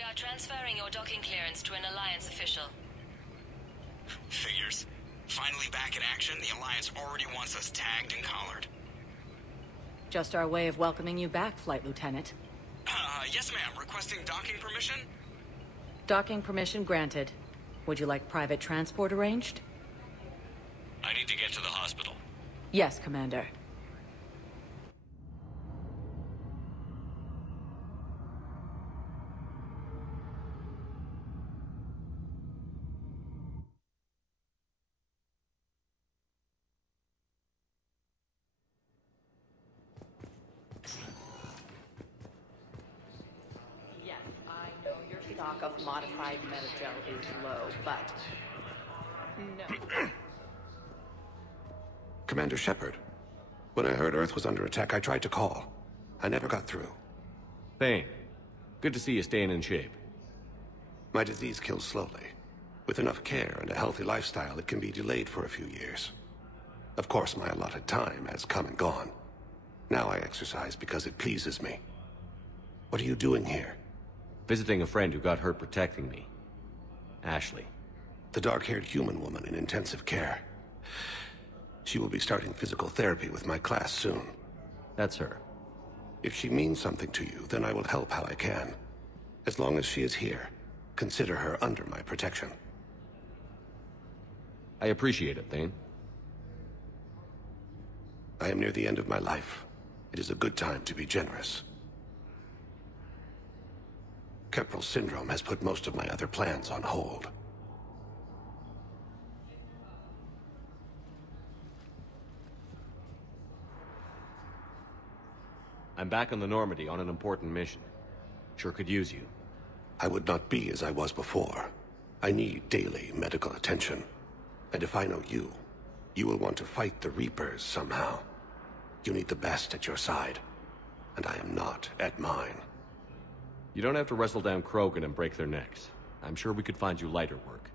We are transferring your docking clearance to an Alliance official. Figures. Finally back in action, the Alliance already wants us tagged and collared. Just our way of welcoming you back, Flight Lieutenant. Yes ma'am. Requesting docking permission? Docking permission granted. Would you like private transport arranged? I need to get to the hospital. Yes, Commander. Stock of modified metagel is low, but no. Commander Shepard, when I heard Earth was under attack, I tried to call. I never got through. Thane, good to see you staying in shape. My disease kills slowly. With enough care and a healthy lifestyle, it can be delayed for a few years. Of course, my allotted time has come and gone. Now I exercise because it pleases me. What are you doing here? Visiting a friend who got hurt protecting me. Ashley. The dark-haired human woman in intensive care. She will be starting physical therapy with my class soon. That's her. If she means something to you, then I will help how I can. As long as she is here, consider her under my protection. I appreciate it, Thane. I am near the end of my life. It is a good time to be generous. Keppel syndrome has put most of my other plans on hold. I'm back on the Normandy on an important mission. Sure could use you. I would not be as I was before. I need daily medical attention. And if I know you, you will want to fight the Reapers somehow. You need the best at your side. And I am not at mine. You don't have to wrestle down Krogan and break their necks. I'm sure we could find you lighter work.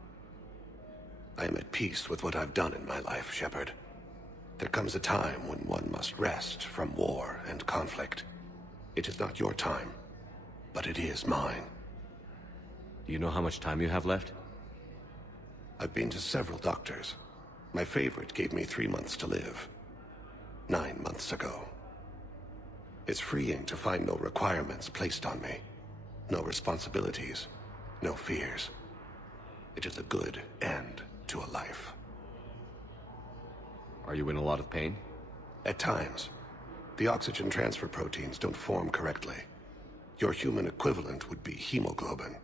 I am at peace with what I've done in my life, Shepard. There comes a time when one must rest from war and conflict. It is not your time, but it is mine. Do you know how much time you have left? I've been to several doctors. My favorite gave me 3 months to live. 9 months ago. It's freeing to find no requirements placed on me. No responsibilities, no fears. It is a good end to a life. Are you in a lot of pain? At times. The oxygen transfer proteins don't form correctly. Your human equivalent would be hemoglobin.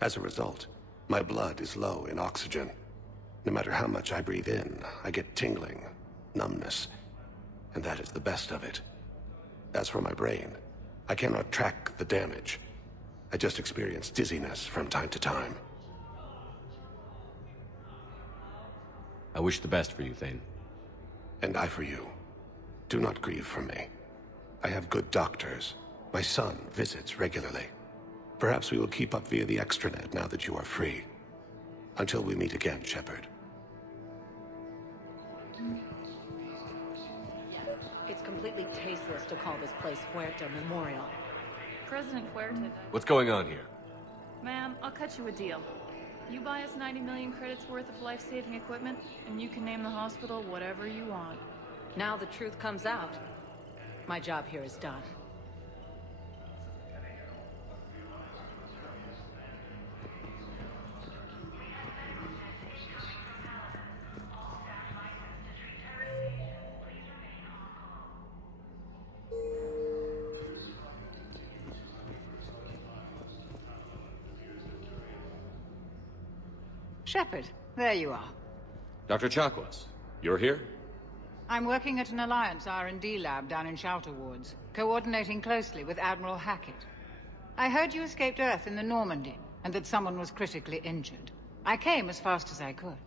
As a result, my blood is low in oxygen. No matter how much I breathe in, I get tingling, numbness, and that is the best of it. As for my brain, I cannot track the damage. I just experience dizziness from time to time. I wish the best for you, Thane. And I for you. Do not grieve for me. I have good doctors. My son visits regularly. Perhaps we will keep up via the extranet now that you are free. Until we meet again, Shepard. It's completely tasteless to call this place Huerta Memorial. President Huerta. What's going on here? Ma'am, I'll cut you a deal. You buy us 90 million credits worth of life-saving equipment, and you can name the hospital whatever you want. Now the truth comes out. My job here is done. Shepard, there you are. Dr. Chakwas, you're here? I'm working at an Alliance R&D lab down in Shelter Wards, coordinating closely with Admiral Hackett. I heard you escaped Earth in the Normandy, and that someone was critically injured. I came as fast as I could.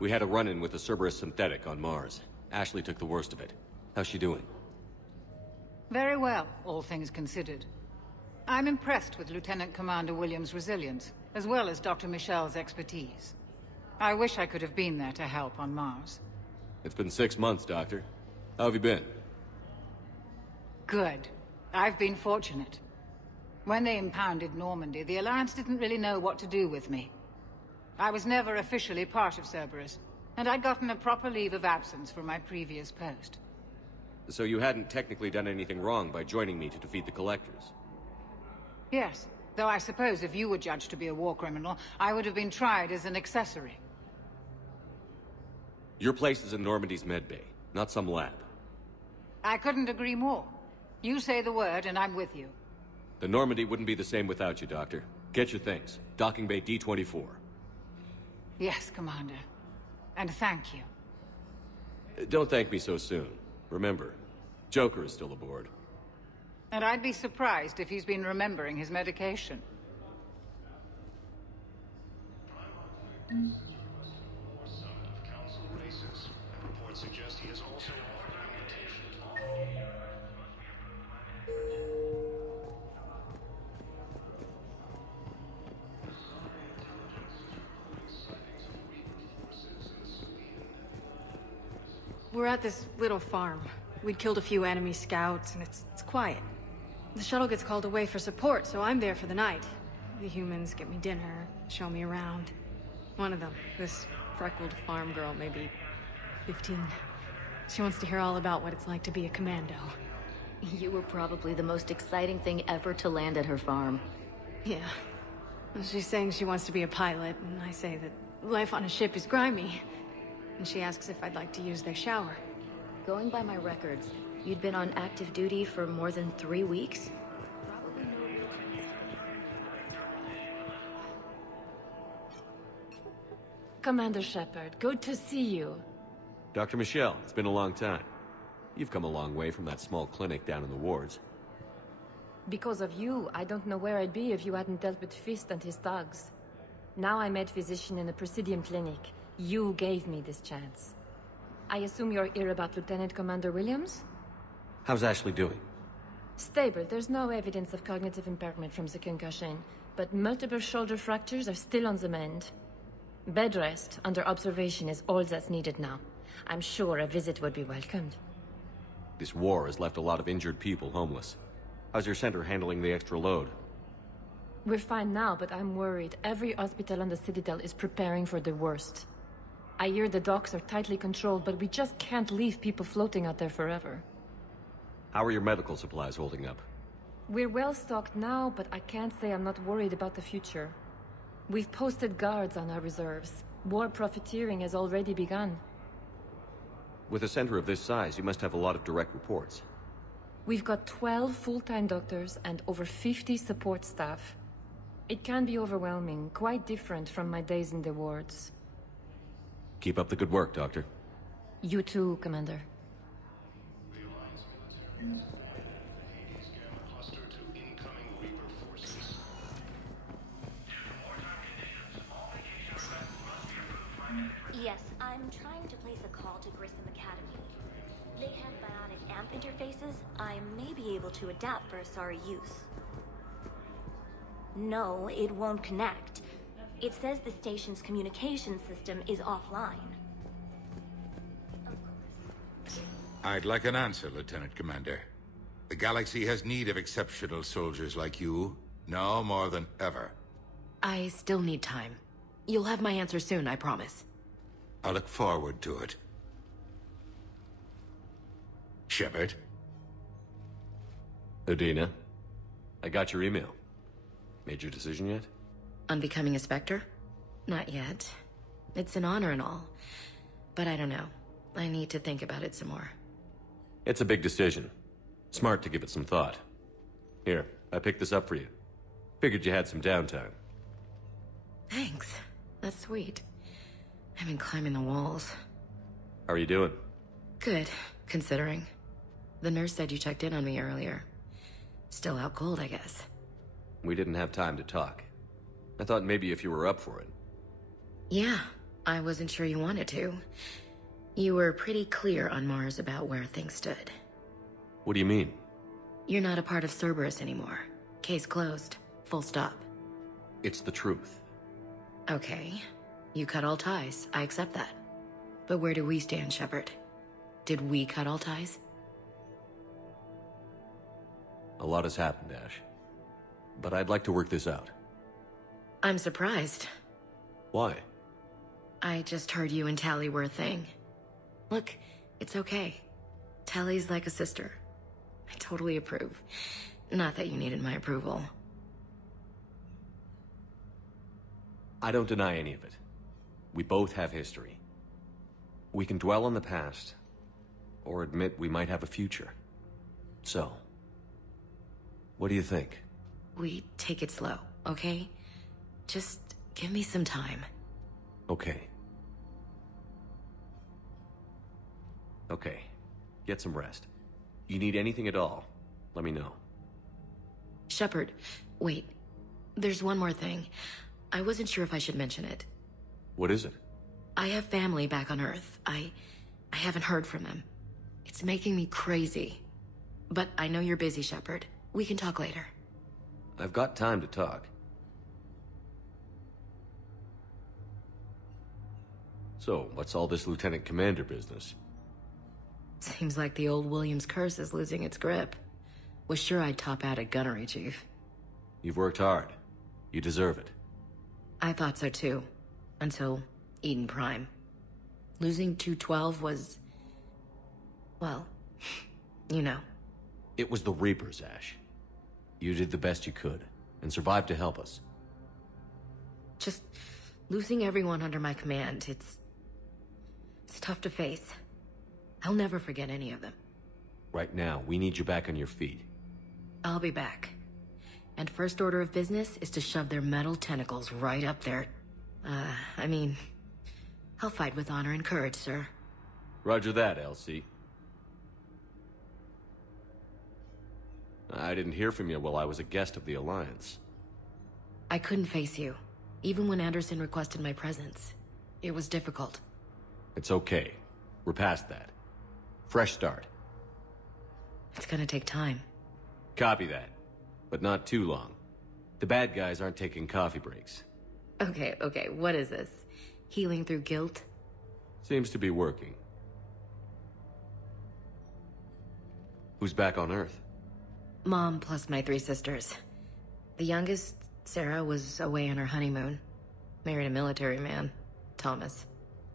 We had a run-in with the Cerberus synthetic on Mars. Ashley took the worst of it. How's she doing? Very well, all things considered. I'm impressed with Lieutenant Commander Williams' resilience, as well as Dr. Michel's expertise. I wish I could have been there to help on Mars. It's been 6 months, Doctor. How have you been? Good. I've been fortunate. When they impounded Normandy, the Alliance didn't really know what to do with me. I was never officially part of Cerberus, and I'd gotten a proper leave of absence from my previous post. So you hadn't technically done anything wrong by joining me to defeat the Collectors? Yes, though I suppose if you were judged to be a war criminal, I would have been tried as an accessory. Your place is in Normandy's medbay, not some lab. I couldn't agree more. You say the word, and I'm with you. The Normandy wouldn't be the same without you, Doctor. Get your things. Docking Bay D-24. Yes, Commander. And thank you. Don't thank me so soon. Remember, Joker is still aboard. And I'd be surprised if he's been remembering his medication. We're at this little farm. We'd killed a few enemy scouts, and it's quiet. The shuttle gets called away for support, so I'm there for the night. The humans get me dinner, show me around. One of them, this freckled farm girl, maybe 15. She wants to hear all about what it's like to be a commando. You were probably the most exciting thing ever to land at her farm. Yeah. She's saying she wants to be a pilot, and I say that life on a ship is grimy. And she asks if I'd like to use their shower. Going by my records, you'd been on active duty for more than 3 weeks? Probably no real Commander Shepard, good to see you. Dr. Michelle, it's been a long time. You've come a long way from that small clinic down in the wards. Because of you, I don't know where I'd be if you hadn't dealt with Fist and his thugs. Now I'm head physician in a Presidium clinic. You gave me this chance. I assume you're here about Lieutenant Commander Williams? How's Ashley doing? Stable. There's no evidence of cognitive impairment from the concussion, but multiple shoulder fractures are still on the mend. Bed rest under observation is all that's needed now. I'm sure a visit would be welcomed. This war has left a lot of injured people homeless. How's your center handling the extra load? We're fine now, but I'm worried. Every hospital on the Citadel is preparing for the worst. I hear the docks are tightly controlled, but we just can't leave people floating out there forever. How are your medical supplies holding up? We're well stocked now, but I can't say I'm not worried about the future. We've posted guards on our reserves. War profiteering has already begun. With a center of this size, you must have a lot of direct reports. We've got 12 full-time doctors and over 50 support staff. It can be overwhelming, quite different from my days in the wards. Keep up the good work, Doctor. You too, Commander. Yes, I'm trying to place a call to Grissom Academy. They have bionic amp interfaces I may be able to adapt for Asari use. No, it won't connect. It says the station's communication system is offline. I'd like an answer, Lieutenant Commander. The galaxy has need of exceptional soldiers like you, now more than ever. I still need time. You'll have my answer soon, I promise. I look forward to it. Shepard? Udina, I got your email. Made your decision yet? On becoming a Spectre? Not yet. It's an honor and all. But I don't know. I need to think about it some more. It's a big decision. Smart to give it some thought. Here, I picked this up for you. Figured you had some downtime. Thanks. That's sweet. I've been climbing the walls. How are you doing? Good, considering. The nurse said you checked in on me earlier. Still out cold, I guess. We didn't have time to talk. I thought maybe if you were up for it. Yeah, I wasn't sure you wanted to. You were pretty clear on Mars about where things stood. What do you mean? You're not a part of Cerberus anymore. Case closed. Full stop. It's the truth. Okay. You cut all ties. I accept that. But where do we stand, Shepard? Did we cut all ties? A lot has happened, Ash. but I'd like to work this out. I'm surprised. Why? I just heard you and Tally were a thing. Look, it's okay. Tally's like a sister. I totally approve. Not that you needed my approval. I don't deny any of it. We both have history. We can dwell on the past, or admit we might have a future. So, what do you think? We take it slow, okay? Just give me some time. Okay. Okay. Get some rest. You need anything at all, let me know. Shepard, wait. There's one more thing. I wasn't sure if I should mention it. What is it? I have family back on Earth. I haven't heard from them. It's making me crazy. But I know you're busy, Shepard. We can talk later. I've got time to talk. So, what's all this Lieutenant Commander business? Seems like the old Williams curse is losing its grip. Was sure I'd top out at gunnery, Chief. You've worked hard. You deserve it. I thought so too. Until Eden Prime. Losing 212 was... well, you know. It was the Reapers, Ash. You did the best you could, and survived to help us. Just losing everyone under my command, it's tough to face. I'll never forget any of them. Right now, we need you back on your feet. I'll be back. And first order of business is to shove their metal tentacles right up there. I mean, I'll fight with honor and courage, sir. Roger that, LC. I didn't hear from you while I was a guest of the Alliance. I couldn't face you, even when Anderson requested my presence. It was difficult. It's okay. We're past that. Fresh start. It's gonna take time. Copy that. But not too long. The bad guys aren't taking coffee breaks. Okay, what is this? Healing through guilt? Seems to be working. Who's back on Earth? Mom plus my 3 sisters. The youngest, Sarah, was away on her honeymoon. Married a military man, Thomas.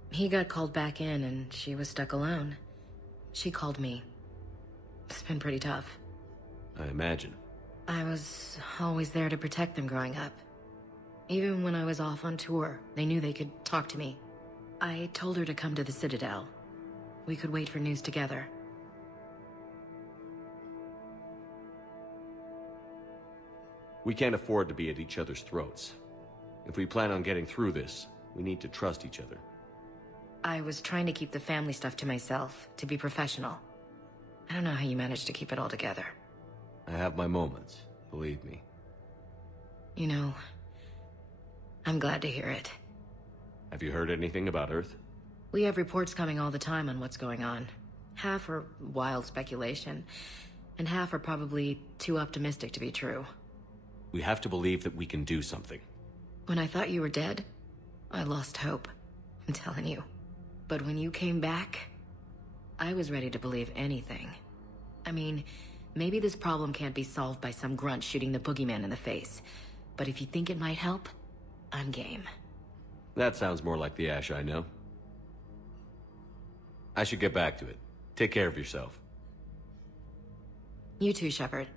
He got called back in and she was stuck alone. She called me. It's been pretty tough. I imagine. I was always there to protect them growing up. Even when I was off on tour, they knew they could talk to me. I told her to come to the Citadel. We could wait for news together. We can't afford to be at each other's throats. If we plan on getting through this, we need to trust each other. I was trying to keep the family stuff to myself, to be professional. I don't know how you managed to keep it all together. I have my moments, believe me. You know, I'm glad to hear it. Have you heard anything about Earth? We have reports coming all the time on what's going on. Half are wild speculation, and half are probably too optimistic to be true. We have to believe that we can do something. When I thought you were dead, I lost hope. I'm telling you. But when you came back, I was ready to believe anything. I mean, maybe this problem can't be solved by some grunt shooting the boogeyman in the face. But if you think it might help, I'm game. That sounds more like the Ash I know. I should get back to it. Take care of yourself. You too, Shepard.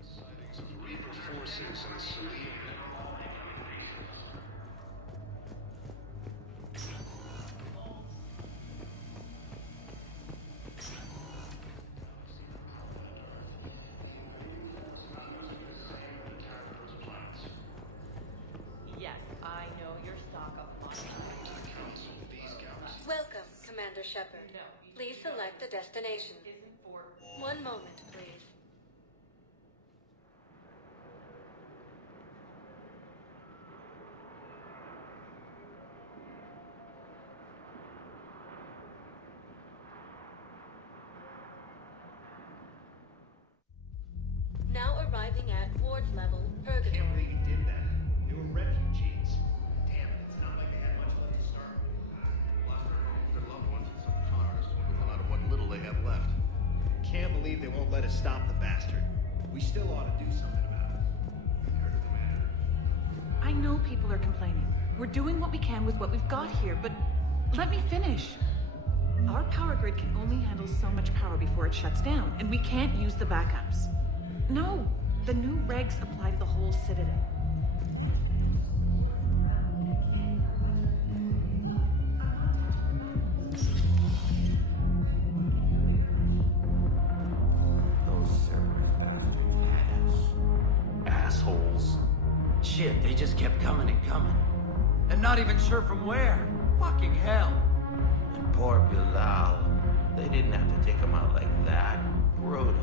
Sightings of Reaper forces in Citadel. Yes, I know your stock up money. Welcome, Commander Shepard. Please select a destination. One moment, please. Now arriving at ward level Purgatory. Can't believe he did that. They were refugees. Damn it, it's not like they had much left to start with. Lost their homes, their loved ones, and some con artist who fell out of what can't believe they won't let us stop the bastard. We still ought to do something about it. I know people are complaining. We're doing what we can with what we've got here, but let me finish. Our power grid can only handle so much power before it shuts down, and we can't use the backups. No, the new regs apply to the whole Citadel. Assholes. Shit, they just kept coming and coming. And not even sure from where. Fucking hell. And poor Bilal. They didn't have to take him out like that. Brutal.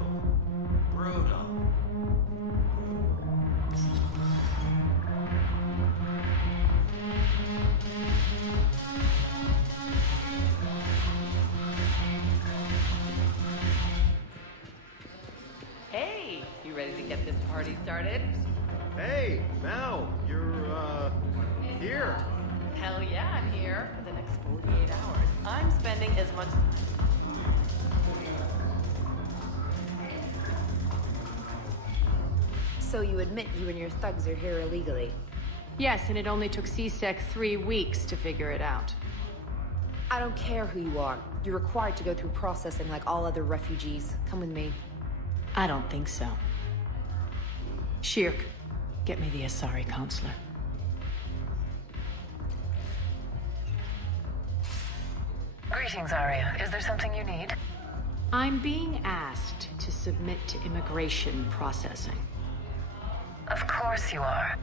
Brutal. Hey, you ready to get this party started? Hey, Mal, you're, here. Hell yeah, I'm here for the next 48 hours. I'm spending as much... So you admit you and your thugs are here illegally? Yes, and it only took CSEC 3 weeks to figure it out. I don't care who you are. You're required to go through processing like all other refugees. Come with me. I don't think so. Shirk, get me the Asari consular. Greetings, Arya. Is there something you need? I'm being asked to submit to immigration processing. Of course you are.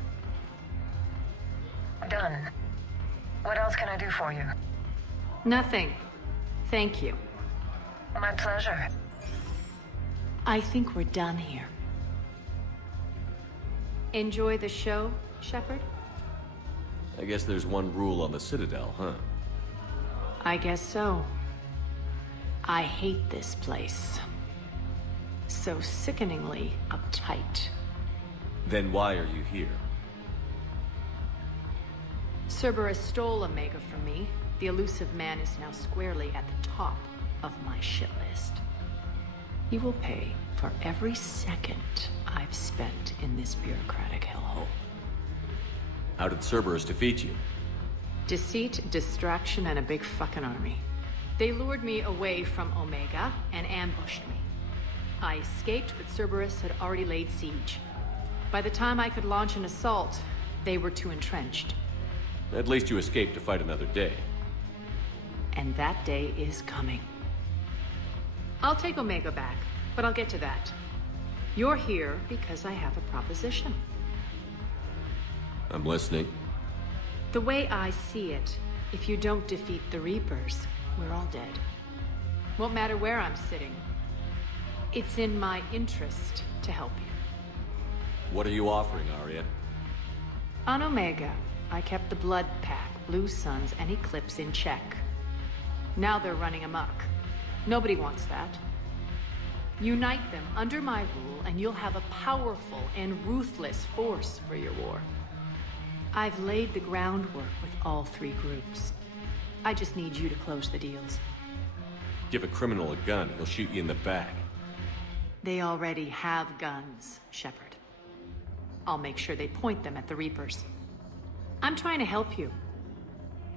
Done. What else can I do for you? Nothing. Thank you. My pleasure. I think we're done here. Enjoy the show, Shepard? I guess there's one rule on the Citadel, huh? I guess so. I hate this place. So sickeningly uptight. Then why are you here? Cerberus stole Omega from me. The elusive man is now squarely at the top of my shit list. He will pay for every second I've spent in this bureaucratic hellhole. How did Cerberus defeat you? Deceit, distraction, and a big fucking army. They lured me away from Omega and ambushed me. I escaped, but Cerberus had already laid siege. By the time I could launch an assault, they were too entrenched. At least you escaped to fight another day. And that day is coming. I'll take Omega back, but I'll get to that. You're here because I have a proposition. I'm listening. The way I see it, if you don't defeat the Reapers, we're all dead. Won't matter where I'm sitting. It's in my interest to help you. What are you offering, Arya? On Omega, I kept the Blood Pack, Blue Suns, and Eclipse in check. Now they're running amok. Nobody wants that. Unite them under my rule, and you'll have a powerful and ruthless force for your war. I've laid the groundwork with all 3 groups. I just need you to close the deals. Give a criminal a gun, he'll shoot you in the back. They already have guns, Shepard. I'll make sure they point them at the Reapers. I'm trying to help you.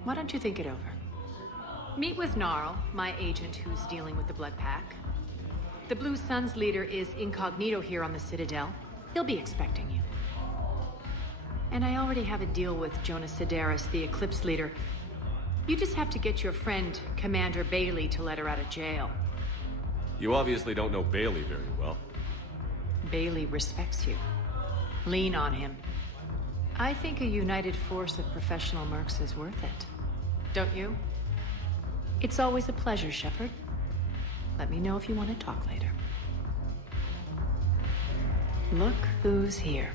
Why don't you think it over? Meet with Gnarl, my agent who's dealing with the Blood Pack. The Blue Suns leader is incognito here on the Citadel. He'll be expecting you. And I already have a deal with Jonas Sedaris, the Eclipse leader. You just have to get your friend, Commander Bailey, to let her out of jail. You obviously don't know Bailey very well. Bailey respects you. Lean on him. I think a united force of professional mercs is worth it. Don't you? It's always a pleasure, Shepard. Let me know if you want to talk later. Look who's here.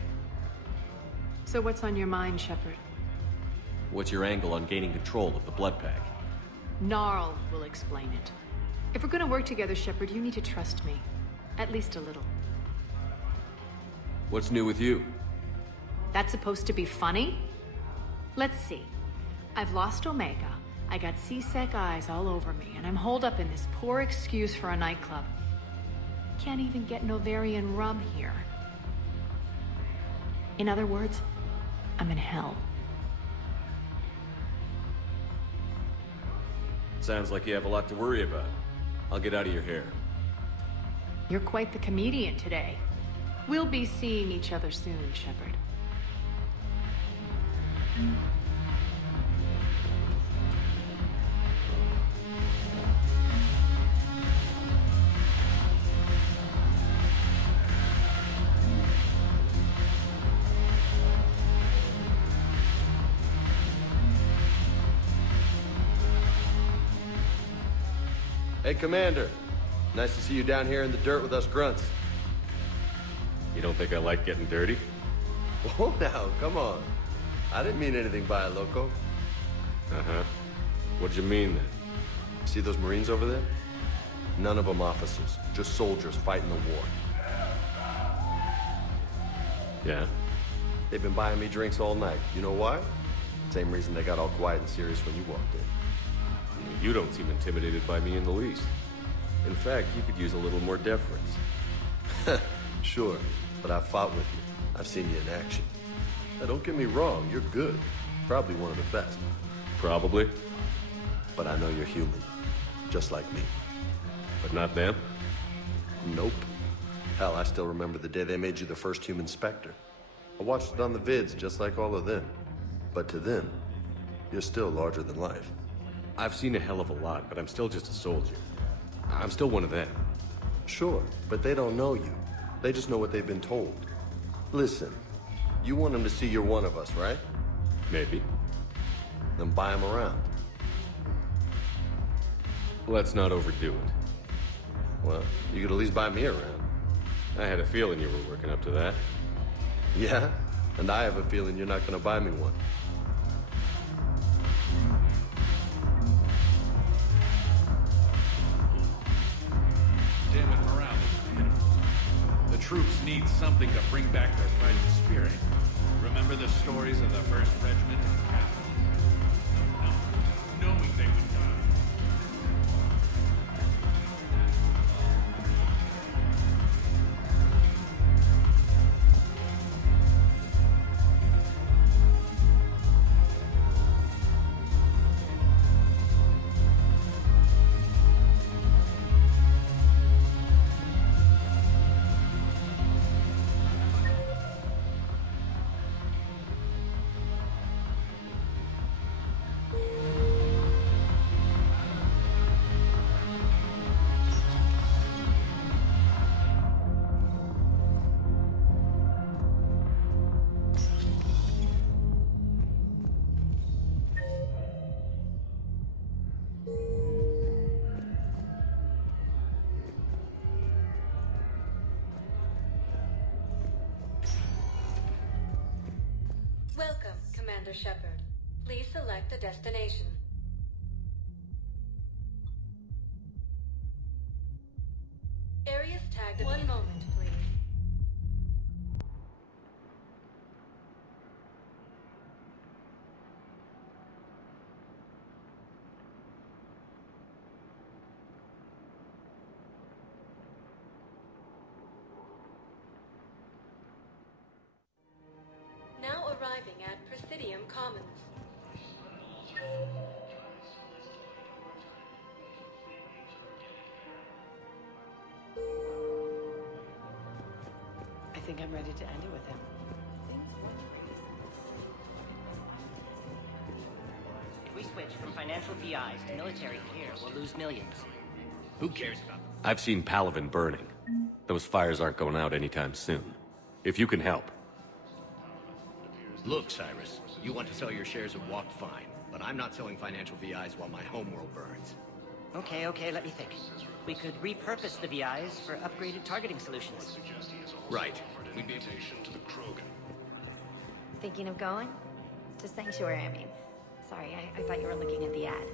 So what's on your mind, Shepard? What's your angle on gaining control of the Blood Pack? Gnarl will explain it. If we're gonna work together, Shepard, you need to trust me. At least a little. What's new with you? That's supposed to be funny? Let's see. I've lost Omega. I got CSEC eyes all over me, and I'm holed up in this poor excuse for a nightclub. can't even get Novarian rum here. In other words, I'm in hell. Sounds like you have a lot to worry about. I'll get out of your hair. You're quite the comedian today. We'll be seeing each other soon, Shepard. Hey, Commander. Nice to see you down here in the dirt with us grunts. You don't think I like getting dirty? Whoa now, come on. I didn't mean anything by it, loco. Uh-huh. What'd you mean then? See those Marines over there? None of them officers, just soldiers fighting the war. Yeah? They've been buying me drinks all night. You know why? Same reason they got all quiet and serious when you walked in. You don't seem intimidated by me in the least. In fact, you could use a little more deference. Sure, but I've fought with you. I've seen you in action. Now, don't get me wrong, you're good. Probably one of the best. Probably. But I know you're human. Just like me. But not them? Nope. Hell, I still remember the day they made you the first human Spectre. I watched it on the vids, just like all of them. But to them, you're still larger than life. I've seen a hell of a lot, but I'm still just a soldier. I'm still one of them. Sure, but they don't know you. They just know what they've been told. Listen, you want them to see you're one of us, right? Maybe. Then buy them around. Let's not overdo it. Well, you could at least buy me around. I had a feeling you were working up to that. Yeah? And I have a feeling you're not gonna buy me one. Damn it, morale is pitiful. The troops need something to bring back their fighting spirit. Remember the stories of the 1st Regiment in the past? Knowing they would die. Welcome, Commander Shepard. Please select a destination. Areas tagged. One moment, please. Now arriving at Presidium Commons. I think I'm ready to end it with him. If we switch from financial VIs to military here, we'll lose millions. Who cares about them? I've seen Palaven burning. Those fires aren't going out anytime soon. If you can help. Look, Cyrus, you want to sell your shares of Walk, fine. But I'm not selling financial VIs while my homeworld burns. Okay, let me think. We could repurpose the VIs for upgraded targeting solutions. Right. Thinking of going? To Sanctuary, I mean. Sorry, I thought you were looking at the ad.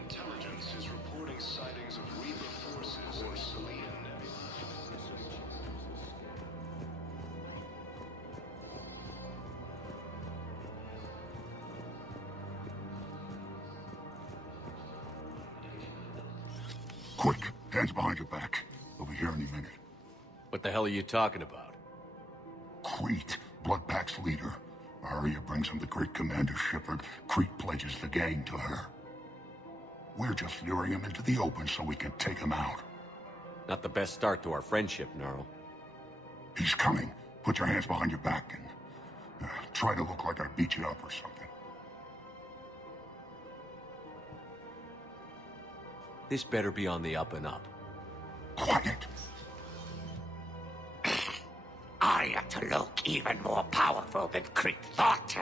Intelligence is reporting sightings of Reaper forces in Selene. Quick, hands behind your back. They'll be here any minute. What the hell are you talking about? Crete, Bloodpack's leader. Arya brings him the great Commander Shepard. Crete pledges the gang to her. We're just luring him into the open so we can take him out. Not the best start to our friendship, Gnarl. He's coming. Put your hands behind your back and try to look like I beat you up or something. This better be on the up and up. Quiet! Arya to look even more powerful than Crete thought.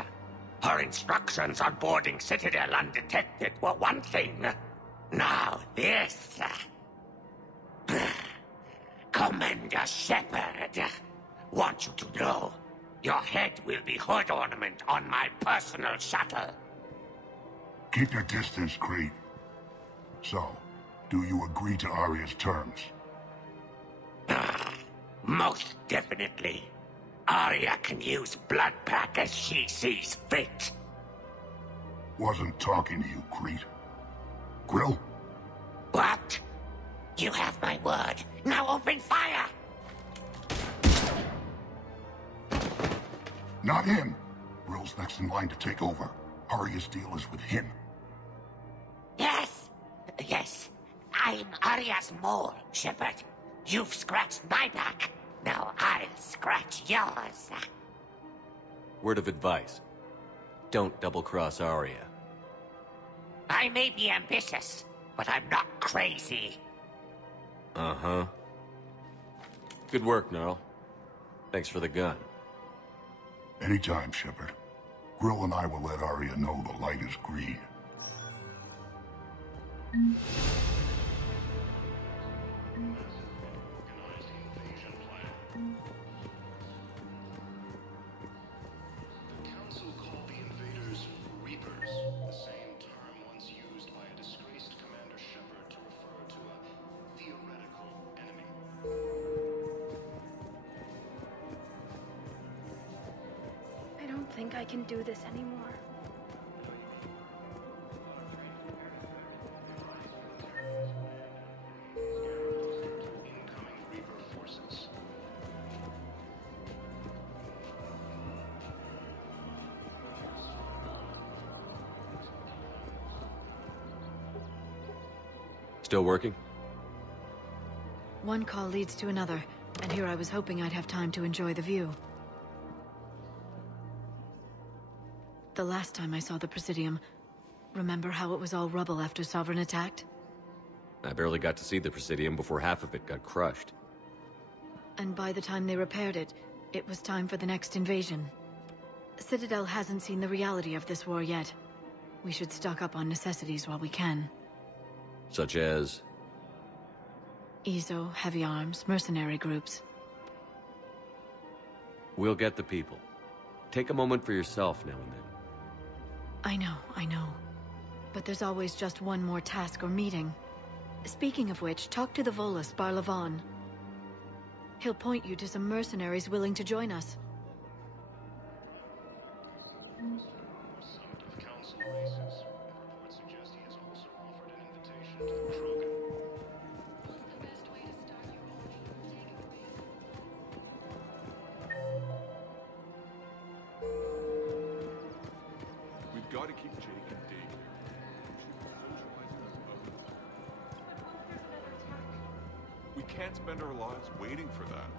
Her instructions on boarding Citadel undetected were one thing. Now this. Commander Shepard, want you to know, your head will be hood ornament on my personal shuttle. Keep your distance, Crete. So, do you agree to Arya's terms? Most definitely. Arya can use Bloodpack as she sees fit. Wasn't talking to you, Crete. Grill? What? You have my word. Now open fire! Not him. Grill's next in line to take over. Arya's deal is with him. Yes. Yes. I'm Arya's mole, Shepard. You've scratched my back. Now I'll scratch yours. Word of advice. Don't double-cross Arya. I may be ambitious, but I'm not crazy. Uh-huh. Good work, Gnarl. Thanks for the gun. Anytime, Shepard. Grill and I will let Arya know the light is green. The Council called the invaders Reapers, the same term once used by a disgraced Commander Shepard to refer to a theoretical enemy. I don't think I can do this anymore. Incoming Reaper forces. Still working? One call leads to another, and here I was hoping I'd have time to enjoy the view. The last time I saw the Presidium, remember how it was all rubble after Sovereign attacked? I barely got to see the Presidium before half of it got crushed. And by the time they repaired it, it was time for the next invasion. Citadel hasn't seen the reality of this war yet. We should stock up on necessities while we can. Such as? EZO, heavy arms, mercenary groups. We'll get the people. Take a moment for yourself now and then. I know. But there's always just one more task or meeting. Speaking of which, talk to the Volus, Barlavon. He'll point you to some mercenaries willing to join us. Summit of Council races. Reports suggest he has also offered an invitation to the Krogan. What's the best way to start your own We've got to keep Jake and Dave here. Socializing us both. We can't spend our lives waiting for that.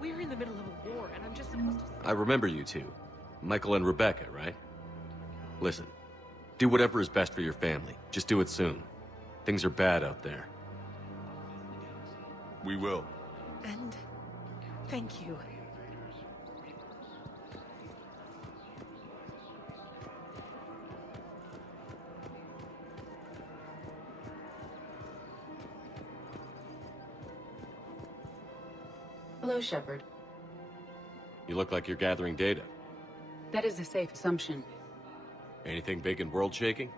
We're in the middle of a war, and I'm just supposed to... I remember you two. Michael and Rebecca, right? Listen, do whatever is best for your family. Just do it soon. Things are bad out there. We will. And thank you. Hello, Shepard. You look like you're gathering data. That is a safe assumption. Anything big and world-shaking?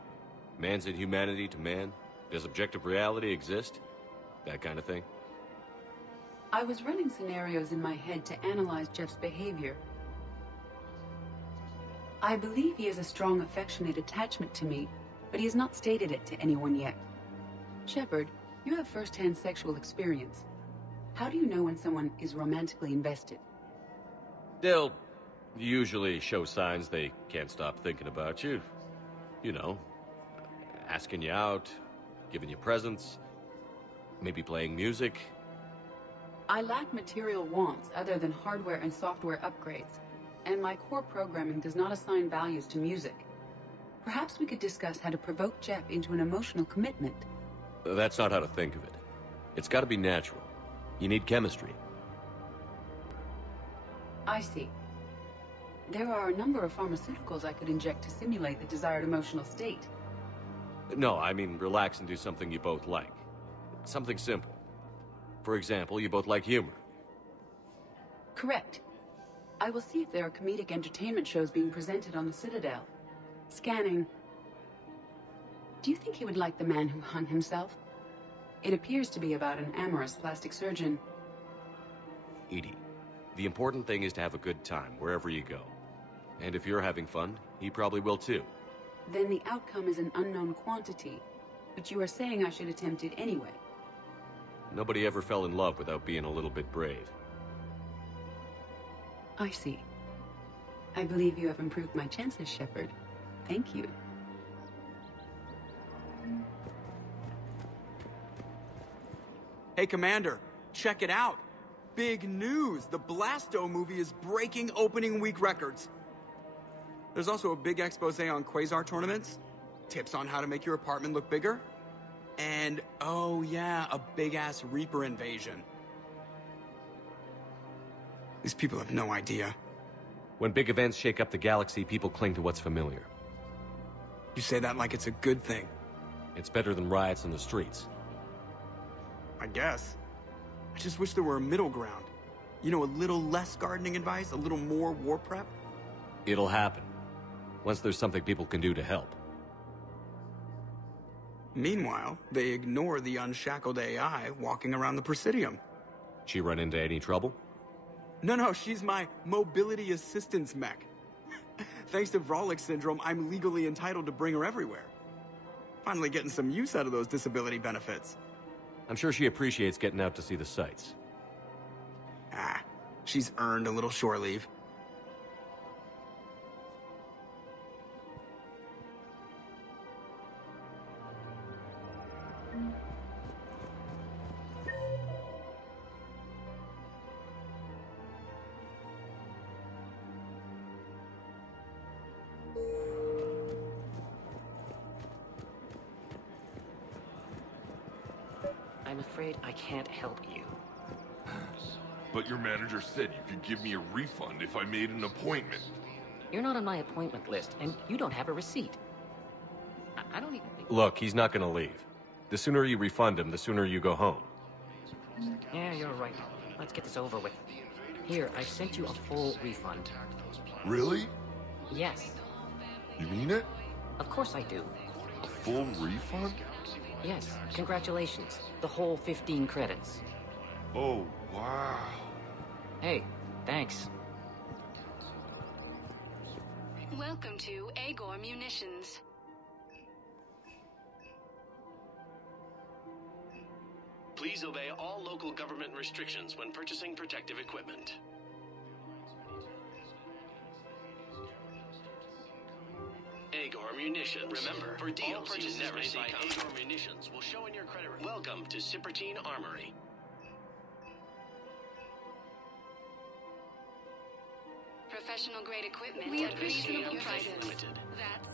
Man's inhumanity to man? Does objective reality exist? That kind of thing? I was running scenarios in my head to analyze Jeff's behavior. I believe he has a strong affectionate attachment to me, but he has not stated it to anyone yet. Shepard, you have first-hand sexual experience. How do you know when someone is romantically invested? They'll usually show signs they can't stop thinking about you. You know, asking you out, giving you presents, maybe playing music. I lack material wants other than hardware and software upgrades, and my core programming does not assign values to music. Perhaps we could discuss how to provoke Jep into an emotional commitment. That's not how to think of it. It's got to be natural. You need chemistry. I see. There are a number of pharmaceuticals I could inject to simulate the desired emotional state. No, I mean relax and do something you both like. Something simple. For example, you both like humor. Correct. I will see if there are comedic entertainment shows being presented on the Citadel. Scanning. Do you think he would like The Man Who Hung Himself? It appears to be about an amorous plastic surgeon. Edie, the important thing is to have a good time wherever you go. And if you're having fun, he probably will too. Then the outcome is an unknown quantity, but you are saying I should attempt it anyway. Nobody ever fell in love without being a little bit brave. I see. I believe you have improved my chances, Shepard. Thank you. Hey, Commander, check it out. Big news! The Blasto movie is breaking opening week records. There's also a big expose on Quasar tournaments, tips on how to make your apartment look bigger, and, oh yeah, a big-ass Reaper invasion. These people have no idea. When big events shake up the galaxy, people cling to what's familiar. You say that like it's a good thing. It's better than riots in the streets. I guess. I just wish there were a middle ground. You know, a little less gardening advice, a little more war prep. It'll happen. Once there's something people can do to help. Meanwhile, they ignore the unshackled AI walking around the Presidium. She run into any trouble? No, she's my mobility assistance mech. Thanks to Vrolic syndrome, I'm legally entitled to bring her everywhere. Finally getting some use out of those disability benefits. I'm sure she appreciates getting out to see the sights. She's earned a little shore leave. I'm afraid I can't help you. But your manager said you could give me a refund if I made an appointment. You're not on my appointment list, and you don't have a receipt. I don't even think... Look, he's not gonna leave. The sooner you refund him, the sooner you go home. Yeah, you're right. Let's get this over with. Here, I sent you a full refund. Really? Yes. You mean it? Of course I do. A full refund? Yes, congratulations. The whole 15 credits. Oh, wow. Hey, thanks. Welcome to Agor Munitions. Please obey all local government restrictions when purchasing protective equipment. Agor Munitions. Remember, for deals purchases made by Agor Munitions will show in your credit. Welcome to Citadel Armory. Professional grade equipment. We at reasonable prices. Limited. That's...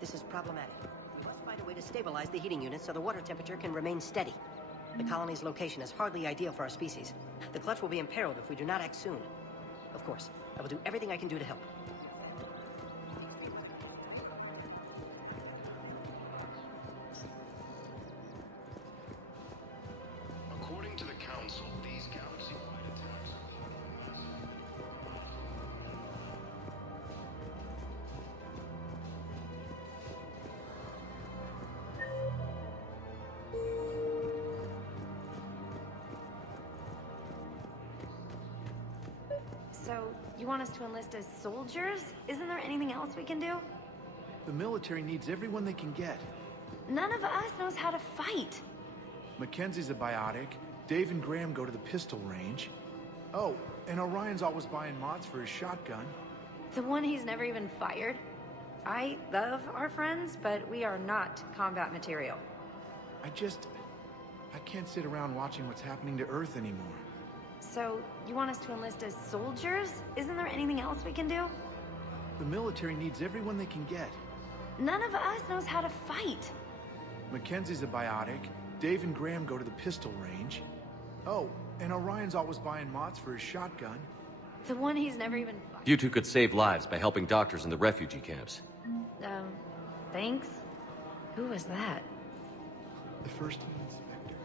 This is problematic. We must find a way to stabilize the heating unit so the water temperature can remain steady. The colony's location is hardly ideal for our species. The clutch will be imperiled if we do not act soon. Of course, I will do everything I can do to help. According to the Council, these galaxy-wide attacks... So, you want us to enlist as soldiers? Isn't there anything else we can do? The military needs everyone they can get. None of us knows how to fight. Mackenzie's a biotic. Dave and Graham go to the pistol range. Oh, and Orion's always buying mods for his shotgun. The one he's never even fired? I love our friends, but we are not combat material. I can't sit around watching what's happening to Earth anymore. So, you want us to enlist as soldiers? Isn't there anything else we can do? The military needs everyone they can get. None of us knows how to fight. Mackenzie's a biotic. Dave and Graham go to the pistol range. Oh, and Orion's always buying mods for his shotgun. The one he's never even fired. You two could save lives by helping doctors in the refugee camps. Thanks? Who was that? The first team inspector.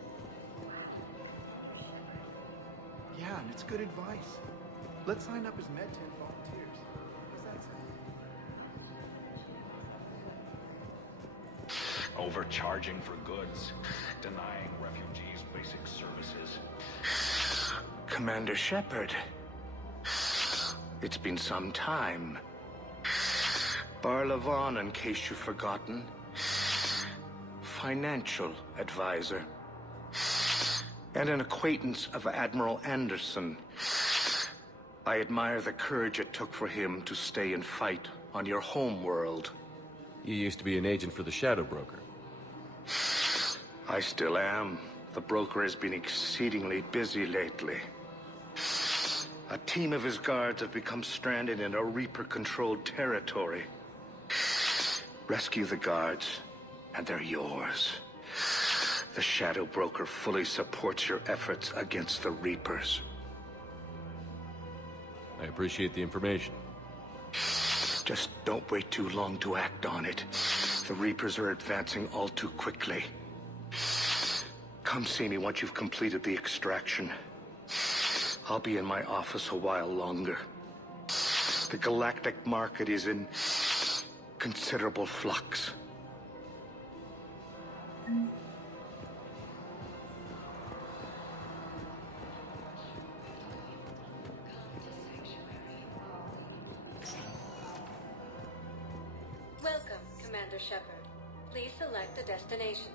Yeah, and it's good advice. Let's sign up as Med-10 volunteers. What's that say? Overcharging for goods, denying refugees basic services. Commander Shepard. It's been some time. Barlavon, in case you've forgotten. Financial advisor. And an acquaintance of Admiral Anderson. I admire the courage it took for him to stay and fight on your home world. You used to be an agent for the Shadow Broker. I still am. The broker has been exceedingly busy lately. A team of his guards have become stranded in a Reaper-controlled territory. Rescue the guards, and they're yours. The Shadow Broker fully supports your efforts against the Reapers. I appreciate the information. Just don't wait too long to act on it. The Reapers are advancing all too quickly. Come see me once you've completed the extraction. I'll be in my office a while longer. The galactic market is in considerable flux. Welcome, Commander Shepard. Please select a destination.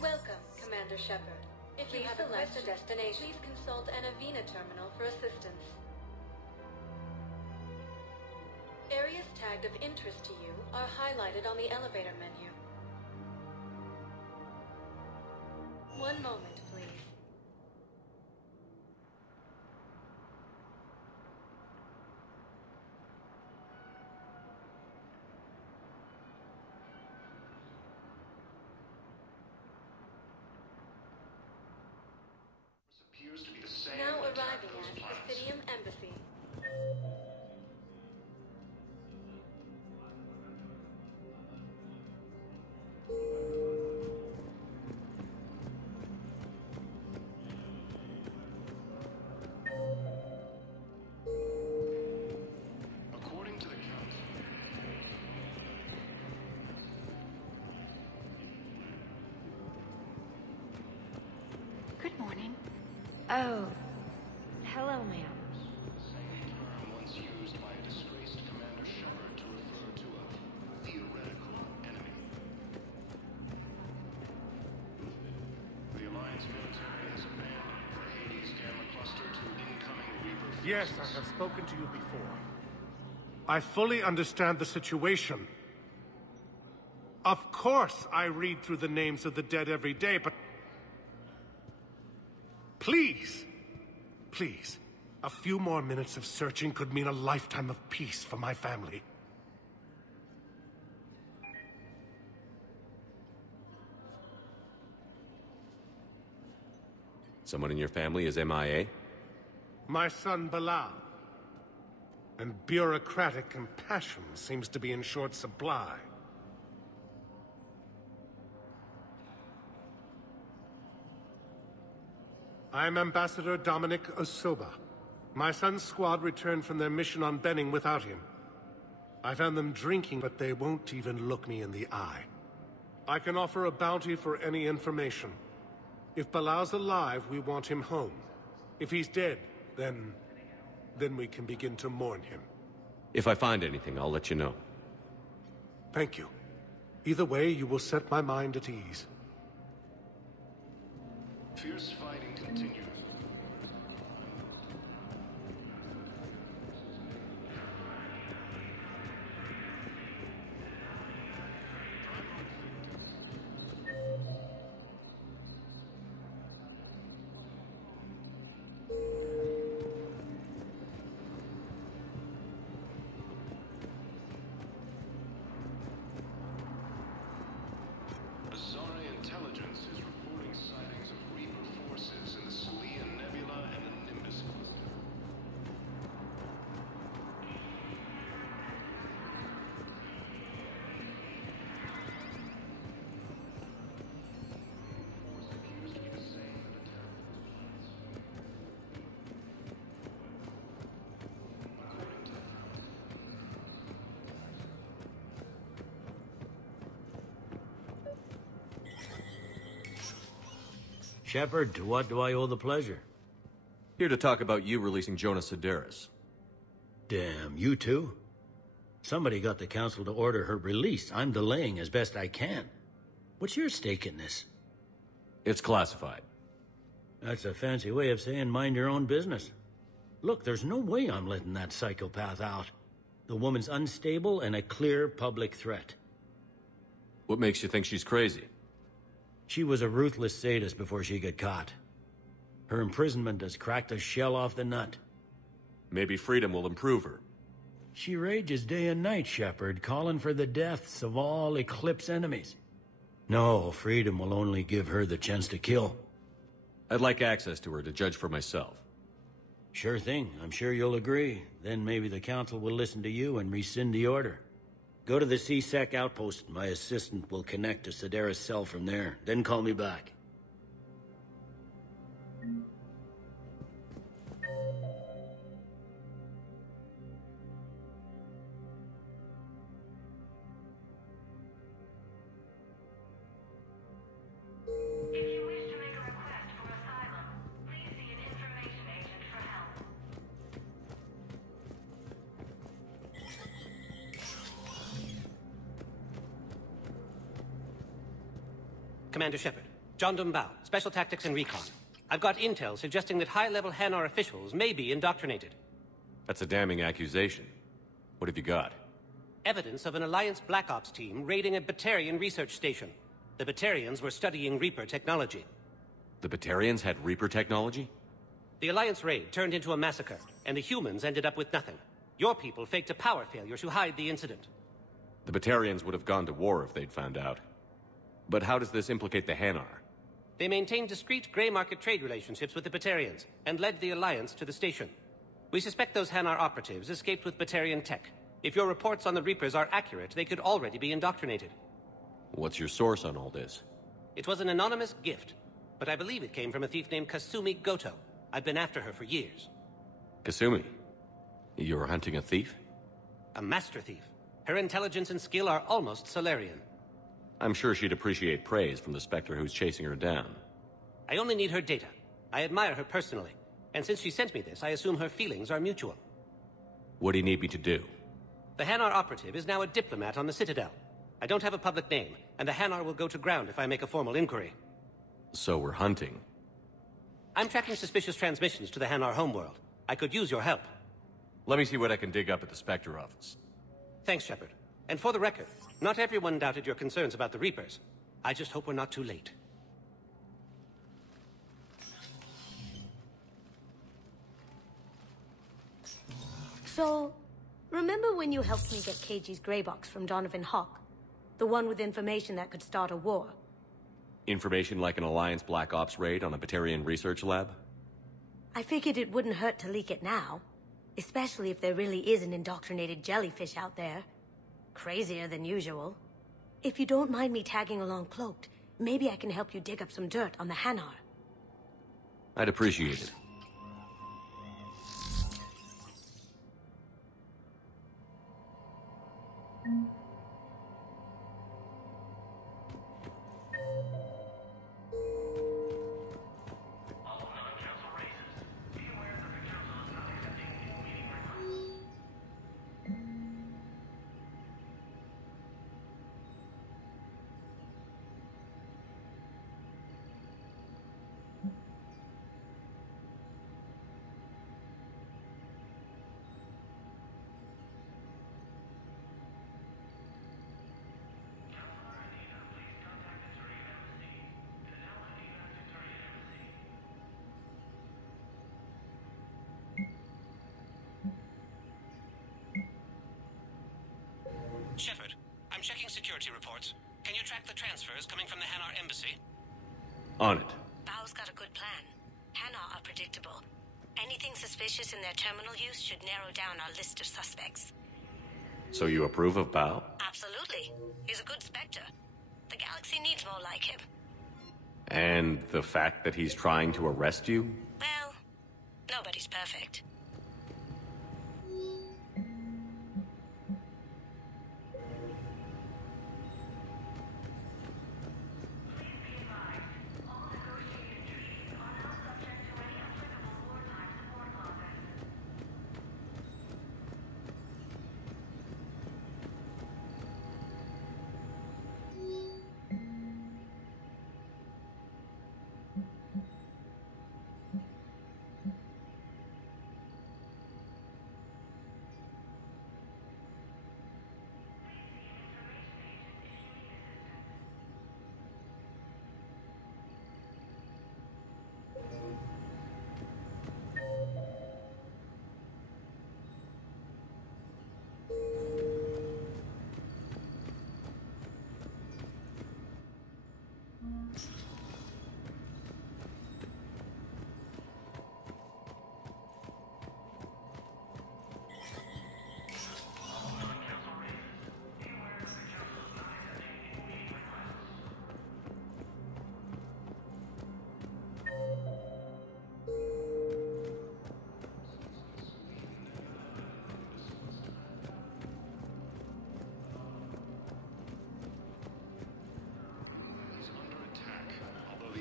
Welcome, Commander Shepard. If you have a destination, please consult an Avena terminal for assistance. Areas tagged of interest to you are highlighted on the elevator menu. One moment, please. Appears to be the same. Now arriving at Presidium Embassy. According to the Council, Oh. Hello, ma'am. Once used by a disgraced Commander Shepard to refer to a theoretical enemy. The Alliance military has abandoned the Hades Gamma Cluster to incoming Reaper forces. Yes, I have spoken to you before. I fully understand the situation. Of course I read through the names of the dead every day, but... Please! Please. A few more minutes of searching could mean a lifetime of peace for my family. Someone in your family is MIA? My son, Bilal. And bureaucratic compassion seems to be in short supply. I'm Ambassador Dominic Osoba. My son's squad returned from their mission on Benning without him. I found them drinking, but they won't even look me in the eye. I can offer a bounty for any information. If Bilal's alive, we want him home. If he's dead, then we can begin to mourn him. If I find anything, I'll let you know. Thank you. Either way, you will set my mind at ease. Fierce fighting continues. Shepard, to what do I owe the pleasure? Here to talk about you releasing Jonas Sedaris. Damn, you too? Somebody got the Council to order her release. I'm delaying as best I can. What's your stake in this? It's classified. That's a fancy way of saying mind your own business. Look, there's no way I'm letting that psychopath out. The woman's unstable and a clear public threat. What makes you think she's crazy? She was a ruthless sadist before she got caught. Her imprisonment has cracked a shell off the nut. Maybe freedom will improve her. She rages day and night, Shepard, calling for the deaths of all Eclipse enemies. No, freedom will only give her the chance to kill. I'd like access to her to judge for myself. Sure thing. I'm sure you'll agree. Then maybe the Council will listen to you and rescind the order. Go to the C-Sec outpost. My assistant will connect to Sedaris' cell from there. Then call me back. Commander Shepard. John Dumbao, Special Tactics and Recon. I've got intel suggesting that high-level Hanar officials may be indoctrinated. That's a damning accusation. What have you got? Evidence of an Alliance Black Ops team raiding a Batarian research station. The Batarians were studying Reaper technology. The Batarians had Reaper technology? The Alliance raid turned into a massacre, and the humans ended up with nothing. Your people faked a power failure to hide the incident. The Batarians would have gone to war if they'd found out. But how does this implicate the Hanar? They maintained discreet gray market trade relationships with the Batarians, and led the Alliance to the station. We suspect those Hanar operatives escaped with Batarian tech. If your reports on the Reapers are accurate, they could already be indoctrinated. What's your source on all this? It was an anonymous gift, but I believe it came from a thief named Kasumi Goto. I've been after her for years. Kasumi? You're hunting a thief? A master thief. Her intelligence and skill are almost Solarian. I'm sure she'd appreciate praise from the Spectre who's chasing her down. I only need her data. I admire her personally, and since she sent me this, I assume her feelings are mutual. What do you need me to do? The Hanar operative is now a diplomat on the Citadel. I don't have a public name, and the Hanar will go to ground if I make a formal inquiry. So we're hunting. I'm tracking suspicious transmissions to the Hanar homeworld. I could use your help. Let me see what I can dig up at the Spectre office. Thanks, Shepard. And for the record, not everyone doubted your concerns about the Reapers. I just hope we're not too late. So, remember when you helped me get KG's grey box from Donovan Hawk? The one with information that could start a war? Information like an Alliance Black Ops raid on a Batarian research lab? I figured it wouldn't hurt to leak it now. Especially if there really is an indoctrinated jellyfish out there. Crazier than usual. If you don't mind me tagging along cloaked, maybe I can help you dig up some dirt on the Hanar. I'd appreciate it. Shepard, I'm checking security reports. Can you track the transfers coming from the Hanar embassy? On it. Bao's got a good plan. Hanar are predictable. Anything suspicious in their terminal use should narrow down our list of suspects. So you approve of Bao? Absolutely. He's a good Spectre. The galaxy needs more like him. And the fact that he's trying to arrest you? Well, nobody's perfect.